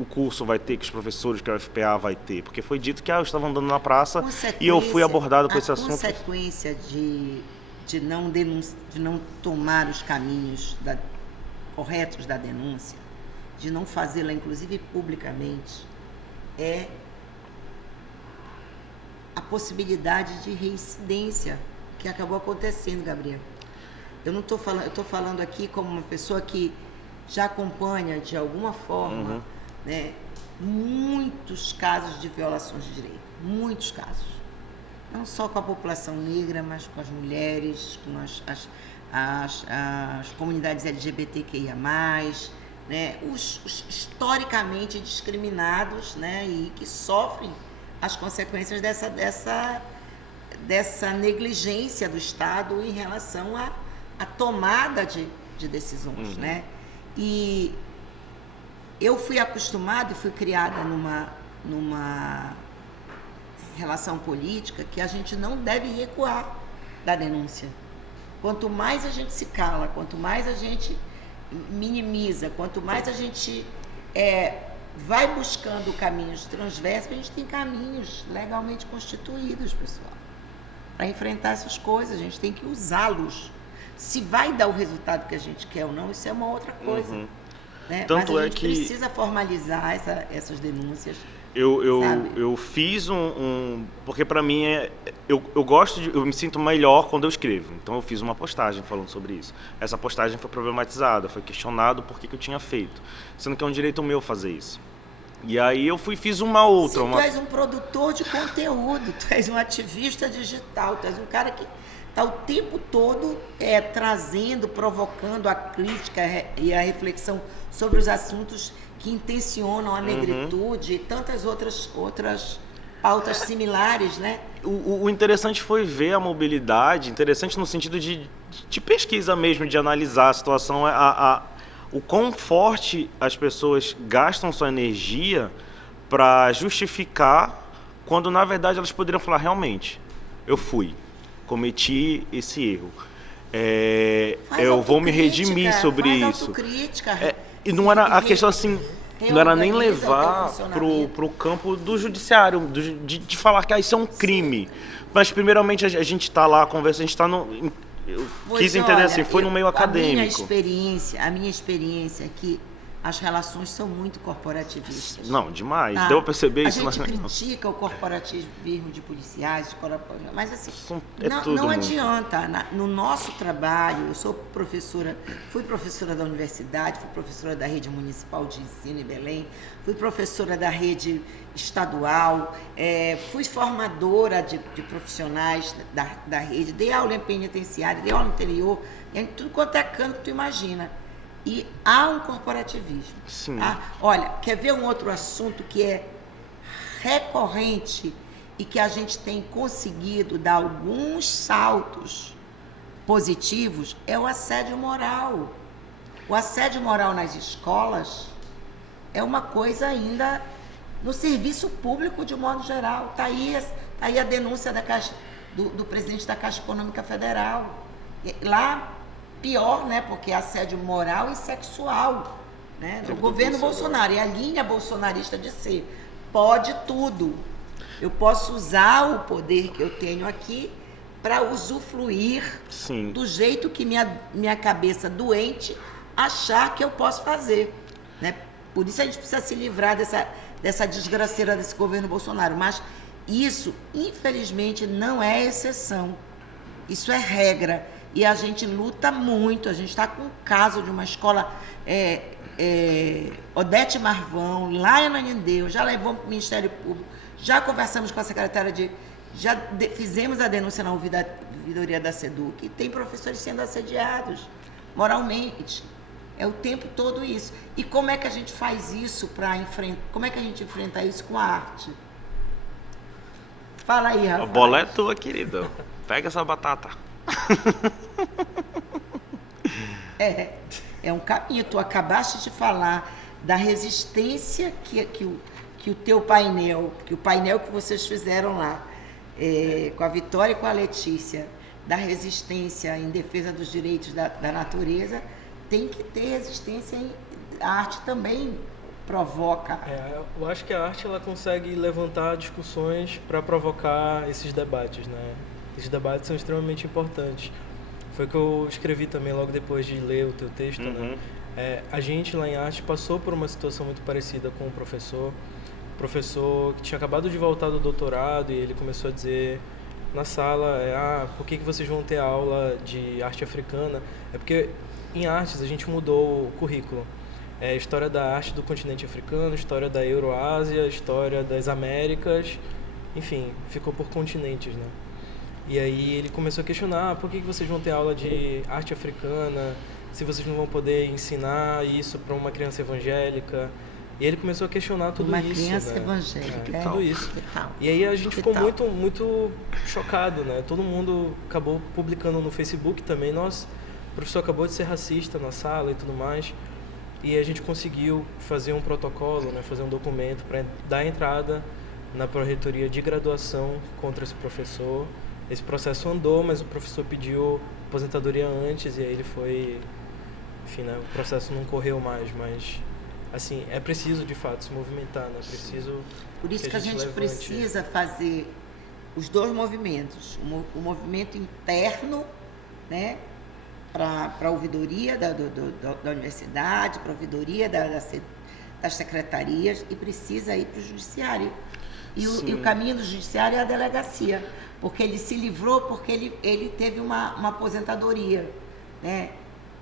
curso vai ter, que os professores, que a UFPA vai ter. Porque foi dito que eu estava andando na praça e eu fui abordado com esse assunto. A consequência de não tomar os caminhos corretos da denúncia, de não fazê-la, inclusive publicamente, é a possibilidade de reincidência que acabou acontecendo, Gabriel. Eu não estou falando, eu estou falando aqui como uma pessoa que já acompanha de alguma forma, né, muitos casos de violações de direito, muitos casos, não só com a população negra, mas com as mulheres, com as comunidades LGBTQIA+, né, os historicamente discriminados, né, e que sofrem as consequências dessa negligência do Estado em relação à tomada de decisões, né? E eu fui acostumada e fui criada numa relação política que a gente não deve recuar da denúncia. Quanto mais a gente se cala, quanto mais a gente minimiza, quanto mais a gente vai buscando caminhos transversos, a gente tem caminhos legalmente constituídos, pessoal, para enfrentar essas coisas. A gente tem que usá-los. Se vai dar o resultado que a gente quer ou não, isso é uma outra coisa. Né? Tanto mas a é gente que precisa formalizar essas denúncias. Eu fiz porque para mim eu gosto eu me sinto melhor quando eu escrevo. Então eu fiz uma postagem falando sobre isso. Essa postagem foi problematizada, foi questionado por que eu tinha feito, sendo que é um direito meu fazer isso. E aí eu fiz uma outra. Tu és um produtor de conteúdo, tu és um ativista digital, tu és um cara que está o tempo todo trazendo, provocando a crítica e a reflexão sobre os assuntos que intencionam a negritude e tantas outras pautas similares, né? O interessante foi ver a mobilidade, interessante no sentido de pesquisa mesmo, de analisar a situação, o quão forte as pessoas gastam sua energia para justificar, quando na verdade elas poderiam falar, realmente, eu cometi esse erro. Eu vou me redimir sobre isso. E não era a questão assim, não era nem levar pro campo do judiciário, de falar que isso é um crime. Mas primeiramente a gente está lá, a conversa, a gente está no... Eu quis entender assim, foi no meio acadêmico. A minha experiência é que as relações são muito corporativistas. Não, demais. Tá? Deu a perceber isso. A gente critica o corporativismo de policiais, mas assim, tudo não adianta. No nosso trabalho, eu fui professora da universidade, fui professora da rede municipal de ensino em Belém, fui professora da rede estadual, fui formadora de profissionais da rede, dei aula em penitenciária, dei aula no interior, em tudo quanto é canto que tu imagina. E há um corporativismo. Sim. Olha, quer ver um outro assunto que é recorrente e que a gente tem conseguido dar alguns saltos positivos? É o assédio moral. O assédio moral nas escolas é uma coisa ainda no serviço público de modo geral. Está aí a denúncia do presidente da Caixa Econômica Federal. Lá, pior, né? Porque é assédio moral e sexual, né? O governo Bolsonaro, e a linha bolsonarista de ser, pode tudo. Eu posso usar o poder que eu tenho aqui para usufruir do jeito que minha cabeça doente achar que eu posso fazer, né? Por isso a gente precisa se livrar dessa desgraceira desse governo Bolsonaro. Mas isso, infelizmente, não é exceção. Isso é regra. E a gente luta muito. A gente está com um caso de uma escola, Odete Marvão, lá em Ananindeu, já levou para o Ministério Público, já conversamos com a secretária fizemos a denúncia na ouvidoria da SEDUC, e tem professores sendo assediados moralmente. É o tempo todo isso. E como é que a gente faz isso para enfrentar? Como é que a gente enfrenta isso com a arte? Fala aí, Rafael. A bola é tua, querido. Pega essa batata. É um caminho. Tu acabaste de falar da resistência que o teu painel, que o painel que vocês fizeram lá, com a Vitória e com a Letícia, da resistência em defesa dos direitos da natureza, tem que ter resistência. A arte também provoca. Eu acho que a arte ela consegue levantar discussões para provocar esses debates, né? Esses debates são extremamente importantes. Foi o que eu escrevi também logo depois de ler o teu texto, né? A gente lá em arte passou por uma situação muito parecida com o professor que tinha acabado de voltar do doutorado, e ele começou a dizer na sala, por que vocês vão ter aula de arte africana? É porque em artes a gente mudou o currículo. História da arte do continente africano, história da Euroásia, história das Américas, enfim, ficou por continentes, né? E aí ele começou a questionar, por que vocês vão ter aula de arte africana, se vocês não vão poder ensinar isso para uma criança evangélica? E ele começou a questionar tudo isso. Uma criança evangélica. Tudo isso. E aí a gente ficou muito, muito chocado, né? Todo mundo acabou publicando no Facebook também. Nossa, o professor acabou de ser racista na sala e tudo mais. E a gente conseguiu fazer um protocolo, né? Fazer um documento para dar entrada na pró-reitoria de graduação contra esse professor. Esse processo andou, mas o professor pediu aposentadoria antes e aí ele foi... Enfim, né? O processo não correu mais, mas... Assim, é preciso de fato se movimentar, né? Preciso. Por isso que a gente precisa fazer os dois movimentos, o movimento interno, né, para a ouvidoria da universidade, para a ouvidoria das secretarias, e precisa ir para o judiciário. E o caminho do judiciário é a delegacia, porque ele se livrou, porque ele teve uma aposentadoria, né?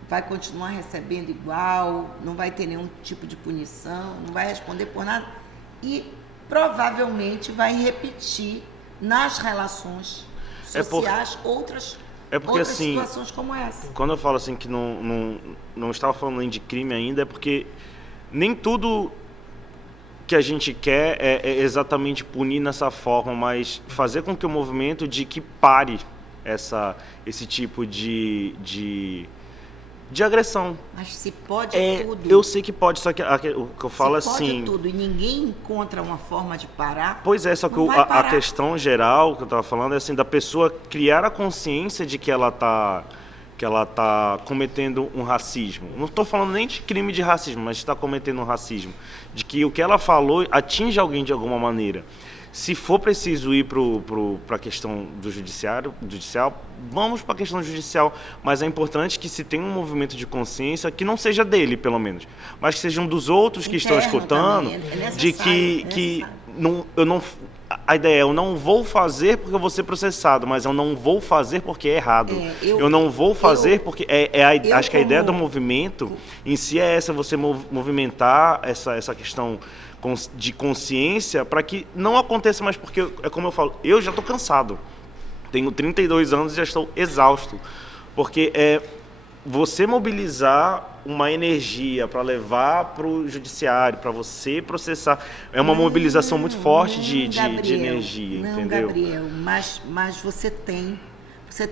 Vai continuar recebendo igual, não vai ter nenhum tipo de punição, não vai responder por nada e provavelmente vai repetir nas relações sociais outras assim, situações como essa. Quando eu falo assim que não estava falando nem de crime ainda, é porque nem tudo que a gente quer é exatamente punir nessa forma, mas fazer com que o movimento de que pare esse tipo de agressão. Mas se pode tudo. Eu sei que pode, só que o que eu falo se assim... pode tudo e ninguém encontra uma forma de parar... Pois é, só que a questão geral que eu estava falando é assim, da pessoa criar a consciência de que ela tá cometendo um racismo. Não estou falando nem de crime de racismo, mas está cometendo um racismo. De que o que ela falou atinge alguém de alguma maneira. Se for preciso ir para a questão do judicial, vamos para a questão judicial, mas é importante que se tenha um movimento de consciência que não seja dele, pelo menos, mas que seja um dos outros que estão escutando, de que a ideia é eu não vou fazer porque eu vou ser processado, mas eu não vou fazer porque é errado. Eu não vou fazer porque acho que a ideia do movimento em si é essa, você movimentar essa questão de consciência para que não aconteça mais, porque é como eu falo, eu já estou cansado, tenho 32 anos e já estou exausto, porque você mobilizar uma energia para levar para o judiciário, para você processar, é uma mobilização muito forte de energia, entendeu? Gabriel, mas você tem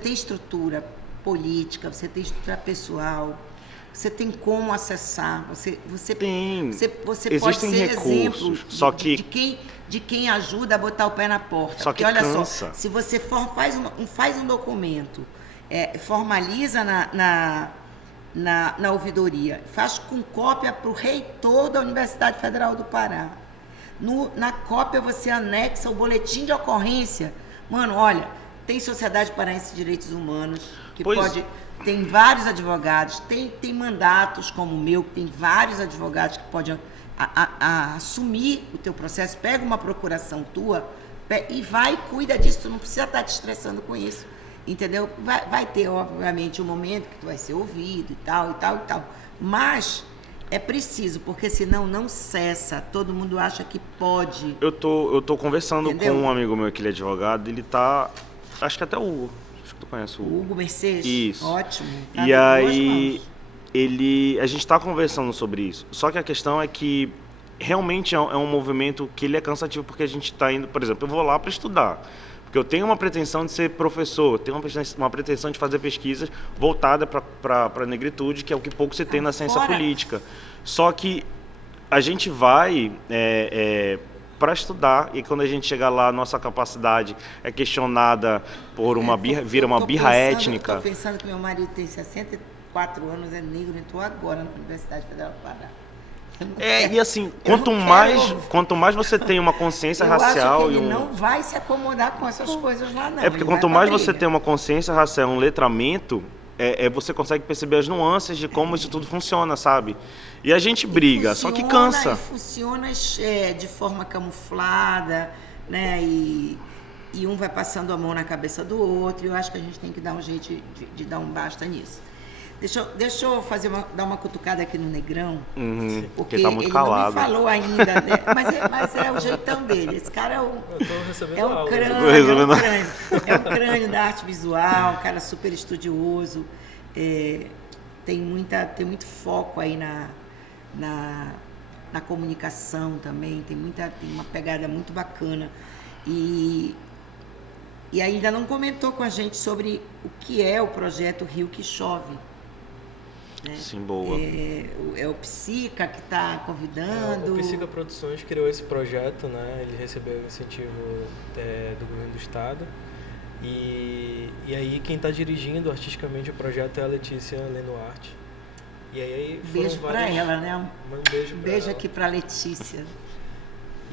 estrutura política, você tem estrutura pessoal, você tem como acessar, você pode ser exemplo de quem ajuda a botar o pé na porta. Só que olha cansa. Só, se você faz um documento, formaliza na ouvidoria, faz com cópia para o reitor da Universidade Federal do Pará. Na cópia você anexa o boletim de ocorrência. Mano, olha, tem Sociedade Paraense de Direitos Humanos, que tem vários advogados, tem mandatos como o meu, tem vários advogados que podem assumir o teu processo, pega uma procuração tua e vai e cuida disso, tu não precisa estar te estressando com isso, entendeu? Vai ter, obviamente, um momento que tu vai ser ouvido e tal, mas é preciso, porque senão não cessa, todo mundo acha que pode. Eu tô conversando, entendeu? Com um amigo meu que ele é advogado, ele tá, acho que até o Hugo. Tu conhece o Hugo Mercedes? Isso. Ótimo. E aí, a gente está conversando sobre isso. Só que a questão é que realmente é um movimento que ele é cansativo, porque a gente está indo, por exemplo, eu vou lá para estudar. Porque Porque eu tenho uma pretensão de ser professor, eu tenho uma pretensão de fazer pesquisas voltada para a negritude, que é o que pouco se tem na ciência política. Só que a gente vai para estudar, e quando a gente chega lá, a nossa capacidade é questionada por uma birra, vira uma birra étnica. Estou pensando que meu marido tem 64 anos, é negro, entrou agora na Universidade Federal do Pará. E assim, quanto mais você tem uma consciência racial... Eu acho que ele não vai se acomodar com essas coisas lá, não. É porque quanto mais você tem uma consciência racial, um letramento, você consegue perceber as nuances de como isso tudo funciona, sabe? E a gente briga, só que cansa. E funciona de forma camuflada, né? E um vai passando a mão na cabeça do outro. E eu acho que a gente tem que dar um jeito de dar um basta nisso. Deixa eu dar uma cutucada aqui no Negrão, porque tá muito ele calado. não me falou ainda, né? Mas é o jeitão dele. Esse cara é um crânio da arte visual, um cara super estudioso, tem muito foco aí na comunicação também, tem uma pegada muito bacana. E ainda não comentou com a gente sobre o que é o projeto Rio que Chove. Né? Sim, boa. É o Psica que está convidando. O Psica Produções criou esse projeto, né? Ele recebeu o incentivo do governo do estado. E aí quem está dirigindo artisticamente o projeto é a Letícia Lenoarte. E aí beijo para ela, né? Um beijo aqui para Letícia.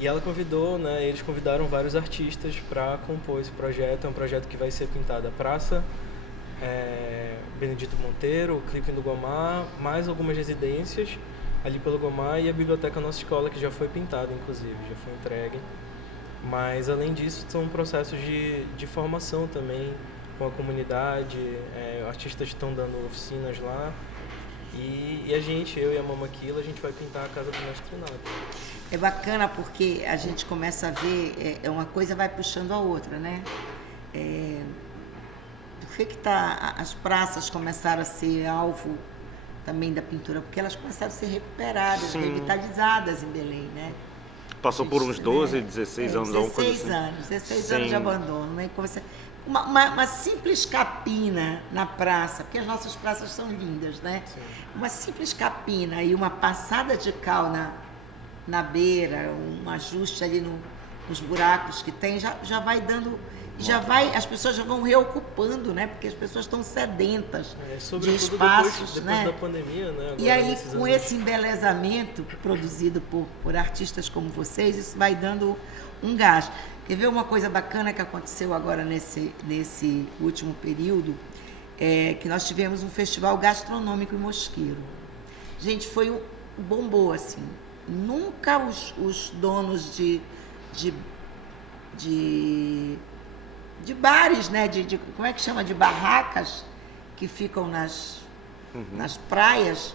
E ela convidou, né? Eles convidaram vários artistas para compor esse projeto. É um projeto que vai ser pintado a praça Benedito Monteiro, o Clipe do Guamá, mais algumas residências ali pelo Guamá e a biblioteca Nossa Escola, que já foi pintada, inclusive, já foi entregue. Mas, além disso, são processos de formação também com a comunidade, artistas estão dando oficinas lá. E a gente, eu e a Mamaquila, a gente vai pintar a casa do Mestre Renato. É bacana porque a gente começa a ver, uma coisa vai puxando a outra, né? Por que as praças começaram a ser alvo também da pintura? Porque elas começaram a ser recuperadas, revitalizadas em Belém, né? Passou por uns 12, 16 anos, alguma coisa assim. 16 anos de abandono, né? Uma simples capina na praça, porque as nossas praças são lindas, né? Sim. Uma simples capina e uma passada de cal na beira, um ajuste ali nos buracos que tem, já vai dando... as pessoas já vão reocupando, né? Porque as pessoas estão sedentas de espaços, depois né? da pandemia, né? Agora, e aí, com esse embelezamento produzido por artistas como vocês, isso vai dando um gás. Quer ver uma coisa bacana que aconteceu agora nesse último período? Que nós tivemos um festival gastronômico em Mosqueiro. Gente, bombou, assim. Nunca os donos de bares, né? Como é que chama? De barracas que ficam nas praias,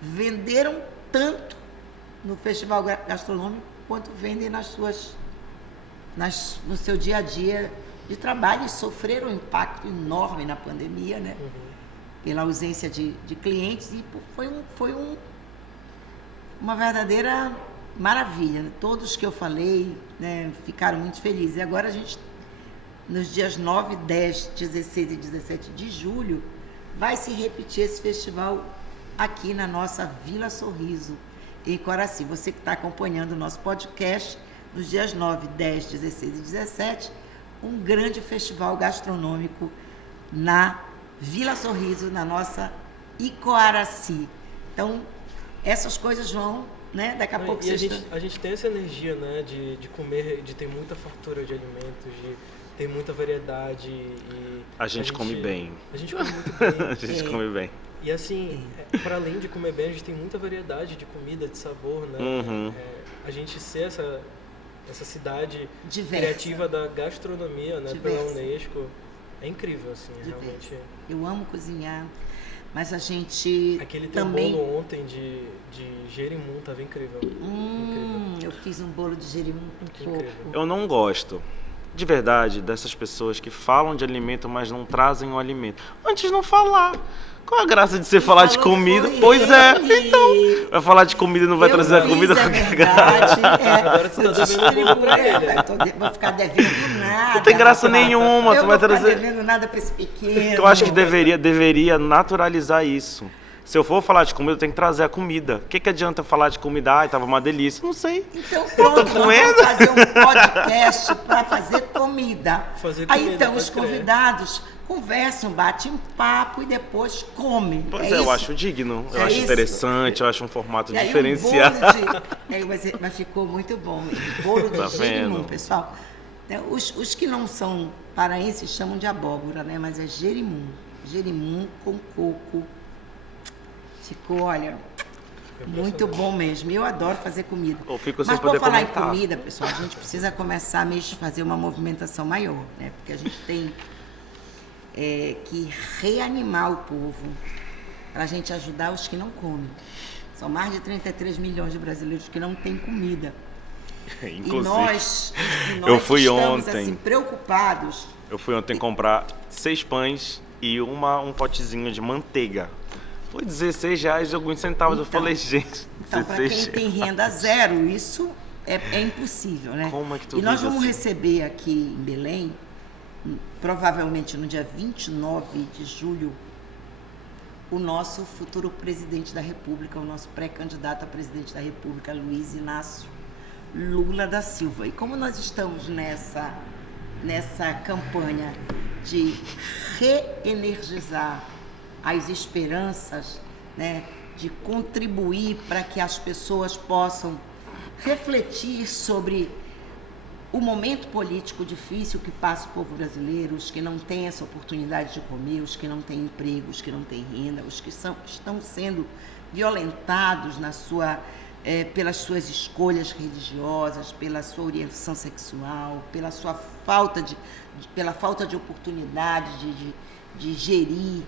venderam tanto no festival gastronômico quanto vendem no seu dia a dia de trabalho, e sofreram um impacto enorme na pandemia, né? Pela ausência de clientes, e foi uma verdadeira maravilha, né? Todos que eu falei, né, ficaram muito felizes. E agora a gente, nos dias 9, 10, 16 e 17 de julho, vai se repetir esse festival aqui na nossa Vila Sorriso, em Coraci. Você que está acompanhando o nosso podcast, nos dias 9, 10, 16 e 17, um grande festival gastronômico na Vila Sorriso, na nossa Icoaraci. Então, essas coisas vão, né? Daqui a pouco a gente tem essa energia, né? De comer, de ter muita fartura de alimentos, de ter muita variedade. E a gente come bem. A gente come muito bem. A gente come bem. E assim, para além de comer bem, a gente tem muita variedade de comida, de sabor, né? A gente ser essa cidade diversa, criativa da gastronomia, né? Pela Unesco, é incrível, assim, realmente. Eu amo cozinhar, mas a gente aquele também... bolo ontem de gerimum tava incrível. Incrível. Eu fiz um bolo de gerimum com coco. Eu não gosto. de verdade, dessas pessoas que falam de alimento, mas não trazem o alimento. Antes não falar. Qual a graça de você falar de comida? Pois é, então. Vai falar de comida e não vai trazer a comida? É verdade. Agora você tá devendo bolo pra ele. Vou ficar devendo nada. Não tem graça nenhuma. Eu Tu vai vou ficar trazer. devendo nada pra esse pequeno. Eu acho que deveria naturalizar isso. Se eu for falar de comida, eu tenho que trazer a comida. O que adianta falar de comida? Ai, tava uma delícia. Não sei. Então pronto, nós vamos fazer um podcast para fazer comida. Aí então os convidados conversam, batem um papo e depois comem. Pois é, eu acho digno, eu acho interessante, eu acho um formato e aí, diferenciado. Mas ficou muito bom mesmo. Bolo de jerimum, pessoal. Os que não são paraenses chamam de abóbora, né? Mas é jerimum. Jerimum com coco. Ficou, olha, muito bom mesmo. Eu adoro fazer comida. Mas por falar em comida, pessoal, a gente precisa começar mesmo a fazer uma movimentação maior, né? Porque a gente tem que reanimar o povo para a gente ajudar os que não comem. São mais de 33 milhões de brasileiros que não têm comida. Inclusive, e nós eu fui estamos ontem, assim, preocupados. Eu fui ontem comprar 6 pães e um potezinho de manteiga. Foi R$16 e alguns centavos. Então, eu falei, gente, então para quem tem renda zero, isso é impossível, né? Como é que tu E nós vamos assim? receber aqui em Belém, provavelmente no dia 29 de julho, o nosso futuro presidente da República, o nosso pré-candidato a presidente da República, Luiz Inácio Lula da Silva. E como nós estamos nessa campanha de reenergizar as esperanças, né, de contribuir para que as pessoas possam refletir sobre o momento político difícil que passa o povo brasileiro, os que não têm essa oportunidade de comer, os que não têm emprego, os que não têm renda, os que estão sendo violentados pelas suas escolhas religiosas, pela sua orientação sexual, pela falta de oportunidade de gerir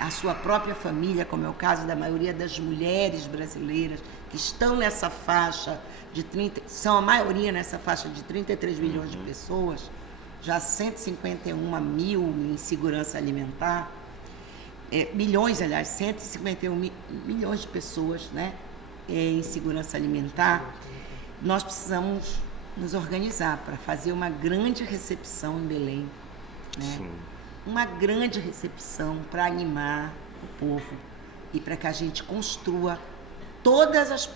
a sua própria família, como é o caso da maioria das mulheres brasileiras que estão nessa faixa são a maioria nessa faixa de 33 milhões de pessoas, já 151 mil em segurança alimentar, milhões, aliás, 151 milhões de pessoas, né, em segurança alimentar. Nós precisamos nos organizar para fazer uma grande recepção em Belém, né? Sim. Uma grande recepção para animar o povo e para que a gente construa todas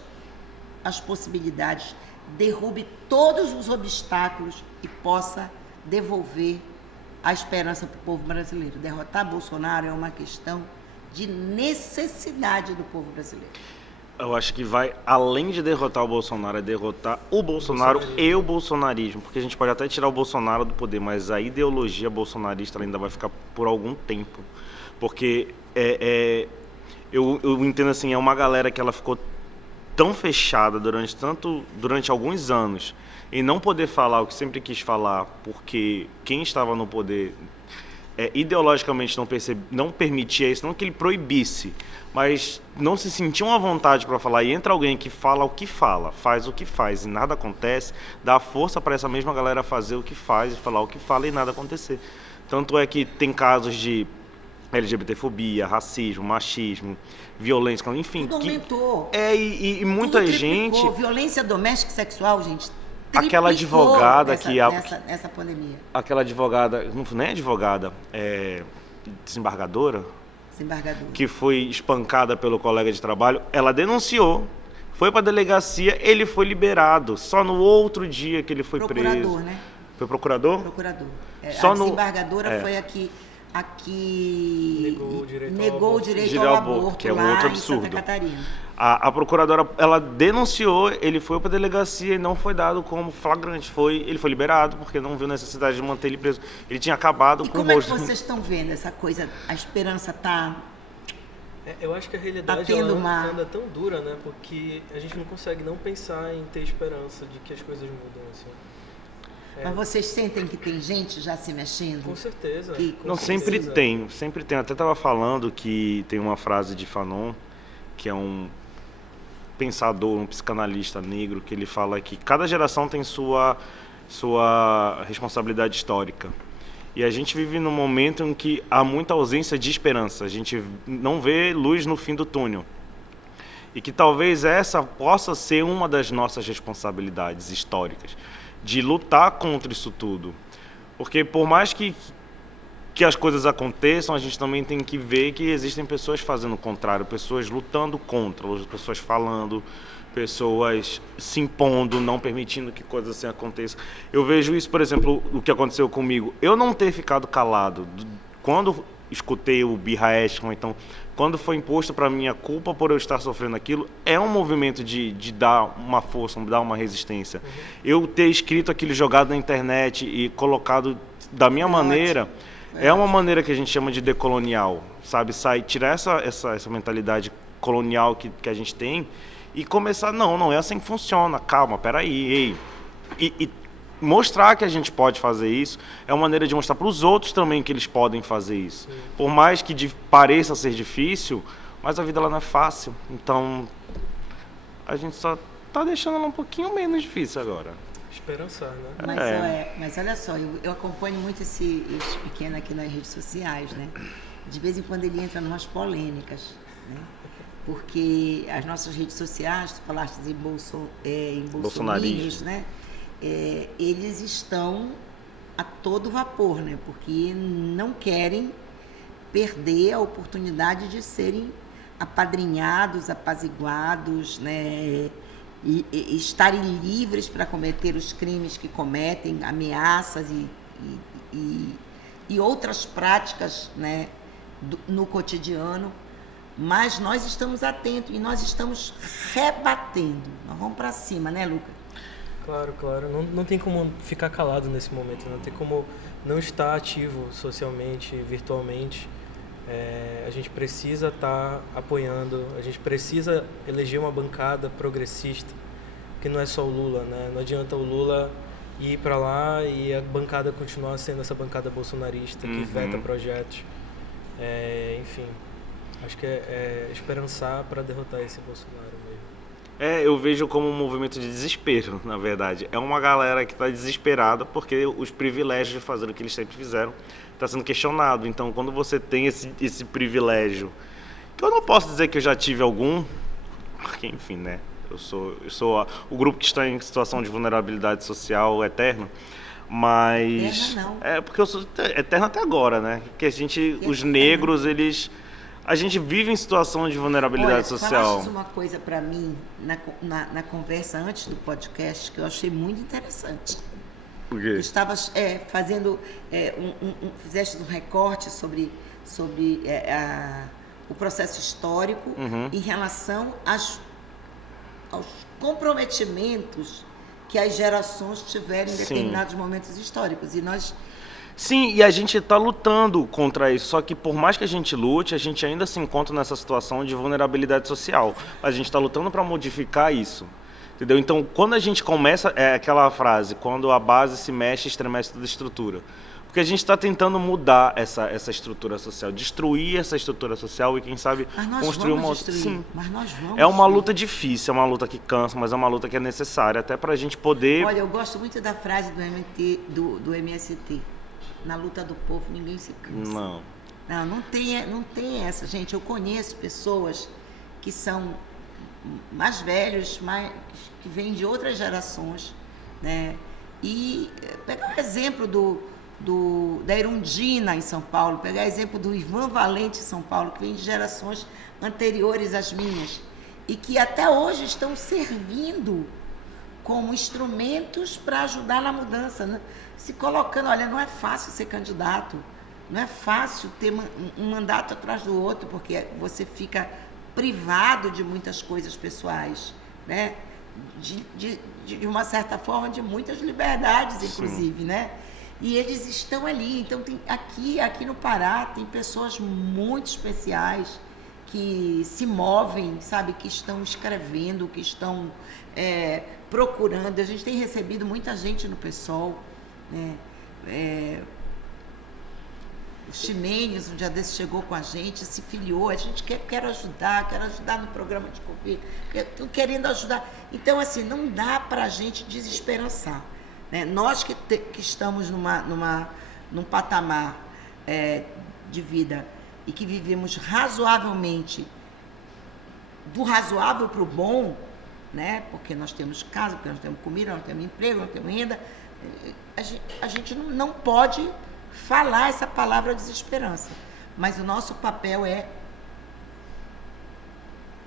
as possibilidades, derrube todos os obstáculos e possa devolver a esperança para o povo brasileiro. Derrotar Bolsonaro é uma questão de necessidade do povo brasileiro. Eu acho que vai, além de derrotar o Bolsonaro, é derrotar o Bolsonaro e o bolsonarismo. Porque a gente pode até tirar o Bolsonaro do poder, mas a ideologia bolsonarista ainda vai ficar por algum tempo. Porque eu entendo assim, é uma galera que ela ficou tão fechada durante alguns anos e não poder falar o que sempre quis falar, porque quem estava no poder ideologicamente não permitia isso, não que ele proibisse, mas não se sentiam à vontade para falar. E entra alguém que fala o que fala, faz o que faz e nada acontece, dá força para essa mesma galera fazer o que faz e falar o que fala e nada acontecer. Tanto é que tem casos de LGBTfobia, racismo, machismo, violência, enfim. Tudo aumentou. E muita gente... Violência doméstica e sexual, gente, aquela advogada nessa pandemia. Aquela advogada, não nem advogada, desembargadora, que foi espancada pelo colega de trabalho, ela denunciou, foi para a delegacia, ele foi liberado. Só no outro dia que ele foi preso. Procurador, né? Foi procurador? Procurador. Só a desembargadora foi a que negou o direito ao aborto, que é um lá outro em absurdo. Santa Catarina. A procuradora, ela denunciou, ele foi para a delegacia e não foi dado como flagrante. Ele foi liberado porque não viu necessidade de manter ele preso. Ele tinha acabado com o como é que vocês estão vendo essa coisa? A esperança está... Eu acho que a realidade anda tão dura, né? Porque a gente não consegue não pensar em ter esperança de que as coisas mudam, assim. Mas vocês sentem que tem gente já se mexendo? Com certeza. Sempre tem. Até estava falando que tem uma frase de Fanon, que é um pensador, um psicanalista negro, que ele fala que cada geração tem sua sua responsabilidade histórica. E a gente vive num momento em que há muita ausência de esperança. A gente não vê luz no fim do túnel. E que talvez essa possa ser uma das nossas responsabilidades históricas, de lutar contra isso tudo. Porque por mais que as coisas aconteçam, a gente também tem que ver que existem pessoas fazendo o contrário, pessoas lutando contra, pessoas falando, pessoas se impondo, não permitindo que coisas assim aconteçam. Eu vejo isso, por exemplo, o que aconteceu comigo. Eu não ter ficado calado quando escutei o Birra Escom, então, quando foi imposto para mim a culpa por eu estar sofrendo aquilo, é um movimento de dar uma força, dar uma resistência. Eu ter escrito aquilo, jogado na internet e colocado da minha maneira, é uma maneira que a gente chama de decolonial, sabe? Tirar essa mentalidade colonial que a gente tem e começar, não é assim que funciona, calma, peraí, e mostrar que a gente pode fazer isso é uma maneira de mostrar para os outros também que eles podem fazer isso. Sim. Por mais que pareça ser difícil, mas a vida ela não é fácil, então a gente só tá deixando ela um pouquinho menos difícil agora. Esperançar, né? Mas olha só, eu acompanho muito esse pequeno aqui nas redes sociais, né? De vez em quando ele entra em umas polêmicas, né? Porque as nossas redes sociais, tu falaste em bolsonaristas, né? Eles estão a todo vapor, né? Porque não querem perder a oportunidade de serem apadrinhados, apaziguados, né? E estarem livres para cometer os crimes que cometem, ameaças e outras práticas, né? No cotidiano. Mas nós estamos atentos e nós estamos rebatendo. Nós vamos para cima, né, Luca? Claro. Não tem como ficar calado nesse momento, não tem como não estar ativo socialmente, virtualmente. A gente precisa estar apoiando, a gente precisa eleger uma bancada progressista, que não é só o Lula, né? Não adianta o Lula ir para lá e a bancada continuar sendo essa bancada bolsonarista que veta projetos. Enfim, acho que é esperançar para derrotar esse Bolsonaro mesmo. Eu vejo como um movimento de desespero, na verdade. É uma galera que está desesperada porque os privilégios de fazer o que eles sempre fizeram está sendo questionado. Então, quando você tem esse privilégio, que eu não posso dizer que eu já tive algum, porque, enfim, né? Eu sou o grupo que está em situação de vulnerabilidade social eterna, mas... Eterna não. Porque eu sou eterno até agora, né? Que os negros, a gente vive em situação de vulnerabilidade social. Falaste uma coisa para mim na conversa antes do podcast que eu achei muito interessante. O quê? Estavas fazendo fizeste um recorte sobre o processo histórico em relação aos comprometimentos que as gerações tiveram em determinados momentos históricos. E nós... Sim, e a gente está lutando contra isso, só que por mais que a gente lute, a gente ainda se encontra nessa situação de vulnerabilidade social. A gente está lutando para modificar isso, entendeu? Então, quando a gente começa, aquela frase, quando a base se mexe, estremece toda a estrutura. Porque a gente está tentando mudar essa estrutura social, destruir essa estrutura social e, quem sabe, construir uma outra. Sim. Mas nós vamos. É uma luta difícil, é uma luta que cansa, mas é uma luta que é necessária, até para a gente poder... Olha, eu gosto muito da frase do MST. Na luta do povo, ninguém se cansa. Não tem essa, gente. Eu conheço pessoas que são mais velhos, que vêm de outras gerações, né? E pegar o exemplo da Erundina em São Paulo, pegar o exemplo do Ivan Valente em São Paulo, que vem de gerações anteriores às minhas, e que até hoje estão servindo como instrumentos para ajudar na mudança, né? Se colocando, olha, não é fácil ser candidato, não é fácil ter um mandato atrás do outro, porque você fica privado de muitas coisas pessoais, né? De uma certa forma, de muitas liberdades, inclusive, né? E eles estão ali. Então, aqui no Pará, tem pessoas muito especiais que se movem, sabe? Que estão escrevendo, que estão procurando. A gente tem recebido muita gente no PSOL, né? O Ximenes, um dia desse, chegou com a gente, se filiou, a gente quer ajudar no programa de governo, estão querendo ajudar. Então, assim, não dá para a gente desesperançar. né? Nós que estamos num patamar de vida e que vivemos razoavelmente, do razoável para o bom, né? Porque nós temos casa, porque nós temos comida, nós temos emprego, nós temos renda, a gente não pode falar essa palavra desesperança. Mas o nosso papel é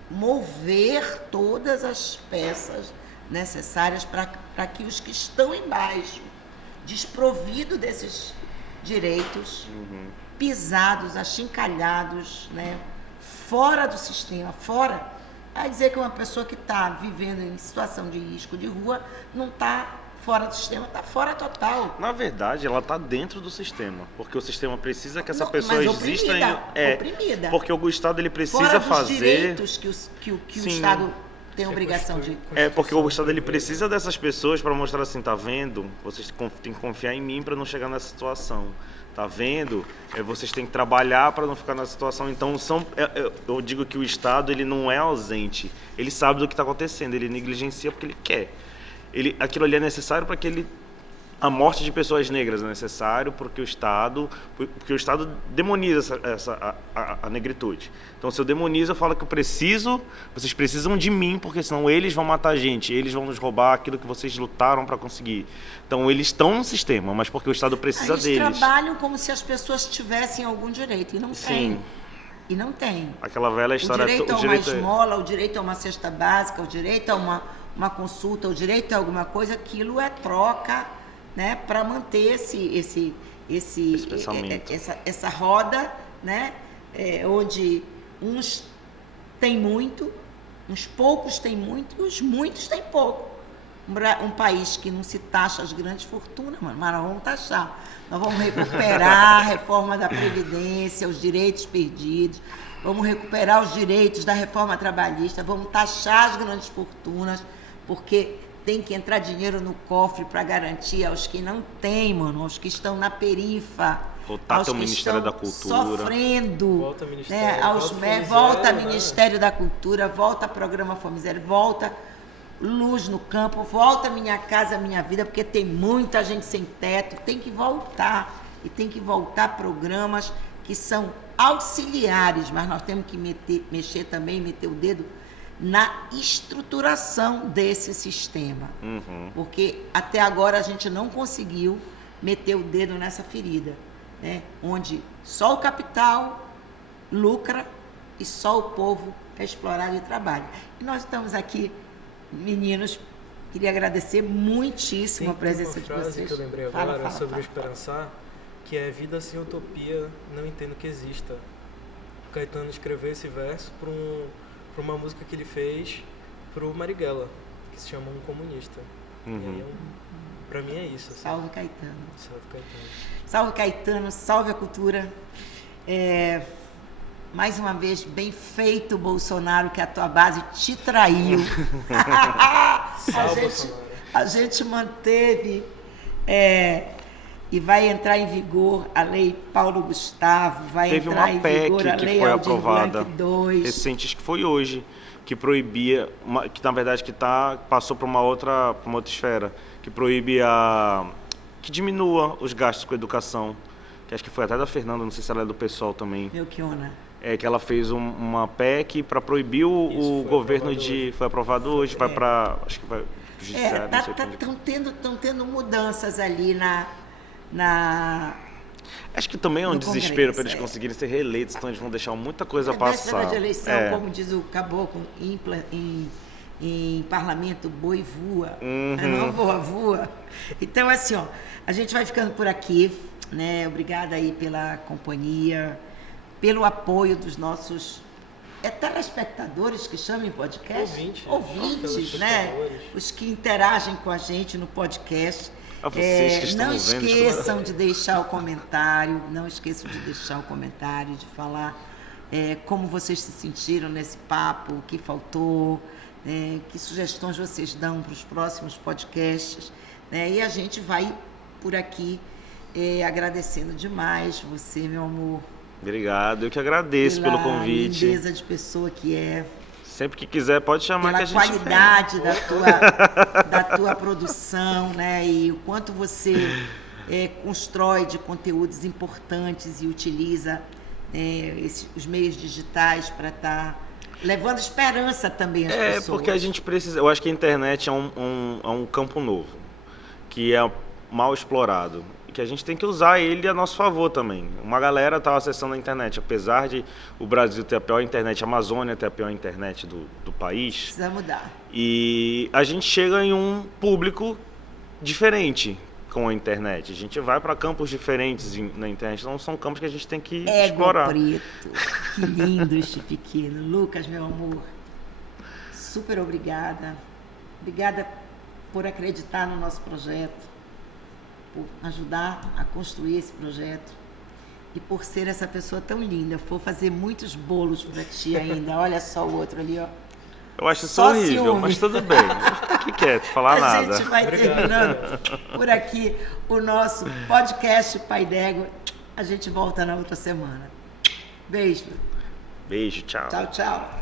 mover todas as peças necessárias para que os que estão embaixo, desprovidos desses direitos, pisados, achincalhados, né, fora do sistema, fora, a dizer que uma pessoa que está vivendo em situação de risco de rua não está fora do sistema, está fora total. Na verdade, ela está dentro do sistema, porque o sistema precisa que essa pessoa mas exista. oprimida. Porque o Estado ele precisa fora dos fazer direitos que o Estado tem a obrigação de... porque o Estado ele precisa dessas pessoas para mostrar assim, tá vendo? Vocês têm que confiar em mim para não chegar nessa situação. Tá vendo? Vocês têm que trabalhar para não ficar nessa situação. Então, eu digo que o Estado ele não é ausente. Ele sabe do que está acontecendo. Ele negligencia porque ele quer. Aquilo ali é necessário para que a morte de pessoas negras é necessário porque o Estado demoniza a negritude. Então, se eu demonizo, eu falo que vocês precisam de mim, porque senão eles vão matar a gente, eles vão nos roubar aquilo que vocês lutaram para conseguir. Então, eles estão no sistema, mas porque o Estado precisa deles. Eles trabalham como se as pessoas tivessem algum direito, e não tem. E não tem. Aquela velha história... O direito a uma esmola, o direito a uma cesta básica, o direito a uma consulta, o direito a alguma coisa, aquilo é troca, né, para manter essa roda, né, onde uns têm muito, uns poucos têm muito e os muitos têm pouco. Um país que não se taxa as grandes fortunas, mas nós vamos taxar. Nós vamos recuperar a reforma da Previdência, os direitos perdidos, vamos recuperar os direitos da reforma trabalhista, vamos taxar as grandes fortunas, porque tem que entrar dinheiro no cofre para garantir aos que não têm, mano, aos que estão na perifa, voltar até o Ministério da Cultura, sofrendo, volta ao Ministério, volta Ministério da Cultura, volta Programa Fome Zero, volta Luz no Campo, volta Minha Casa Minha Vida, porque tem muita gente sem teto, tem que voltar, e tem que voltar programas que são auxiliares, mas nós temos que meter o dedo na estruturação desse sistema. Porque até agora a gente não conseguiu meter o dedo nessa ferida, né? Onde só o capital lucra e só o povo é explorado e trabalha. E nós estamos aqui, meninos, queria agradecer muitíssimo a presença de vocês. Tem uma frase que eu lembrei agora sobre o esperançar, que é: vida sem utopia, não entendo que exista. O Caetano escreveu esse verso para uma música que ele fez pro Marighella, que se chama Um Comunista. E aí, pra mim é isso. Assim. Salve Caetano. Salve Caetano. Salve Caetano, salve a cultura. Mais uma vez, bem feito, Bolsonaro, que a tua base te traiu. A gente manteve e vai entrar em vigor a lei Paulo Gustavo, Teve entrar uma em PEC vigor a que lei foi Aldir aprovada Blanc II. recente, acho que foi hoje, que proibia, que na verdade passou para uma outra esfera, que proíbe que diminua os gastos com educação, que acho que foi até da Fernanda, não sei se ela é do PSOL também. Melchiona. Que ela fez uma PEC para proibir o governo foi aprovado hoje, vai para, acho que vai pro judiciário, não sei Estão tendo mudanças ali acho que também é um desespero para eles conseguirem ser reeleitos, então eles vão deixar muita coisa passar. De eleição, como diz o caboclo, em parlamento, boi voa, não voa. Então, assim, a gente vai ficando por aqui, né? Obrigada aí pela companhia, pelo apoio dos nossos telespectadores, que chamam em podcast? Ouvintes, né? Os que interagem com a gente no podcast. Vocês que estão não vendo, esqueçam de deixar o comentário, de falar como vocês se sentiram nesse papo, o que faltou, que sugestões vocês dão para os próximos podcasts, né? E a gente vai por aqui agradecendo demais você, meu amor. Obrigado, eu que agradeço pelo convite. Lindeza de pessoa que é. Sempre que quiser, pode chamar que a pela gente qualidade da tua produção, né? E o quanto você constrói de conteúdos importantes e utiliza os meios digitais para estar levando esperança também às pessoas. Porque a gente precisa... Eu acho que a internet é um campo novo, que é mal explorado. E que a gente tem que usar ele a nosso favor também. Uma galera estava acessando a internet, apesar de o Brasil ter a pior internet, a Amazônia ter a pior internet do país. Precisa mudar. E a gente chega em um público diferente com a internet. A gente vai para campos diferentes na internet. Então são campos que a gente tem que explorar. Preto. Que lindo este pequeno. Lucas, meu amor, super obrigada. Obrigada por acreditar no nosso projeto, por ajudar a construir esse projeto e por ser essa pessoa tão linda. Eu vou fazer muitos bolos para ti ainda. Olha só o outro ali, ó. Eu acho isso Só horrível, ciúme. mas tudo bem. O que quer falar nada? A gente vai terminando por aqui o nosso podcast Pai d'Égua. A gente volta na outra semana. Beijo. Beijo, tchau. Tchau, tchau.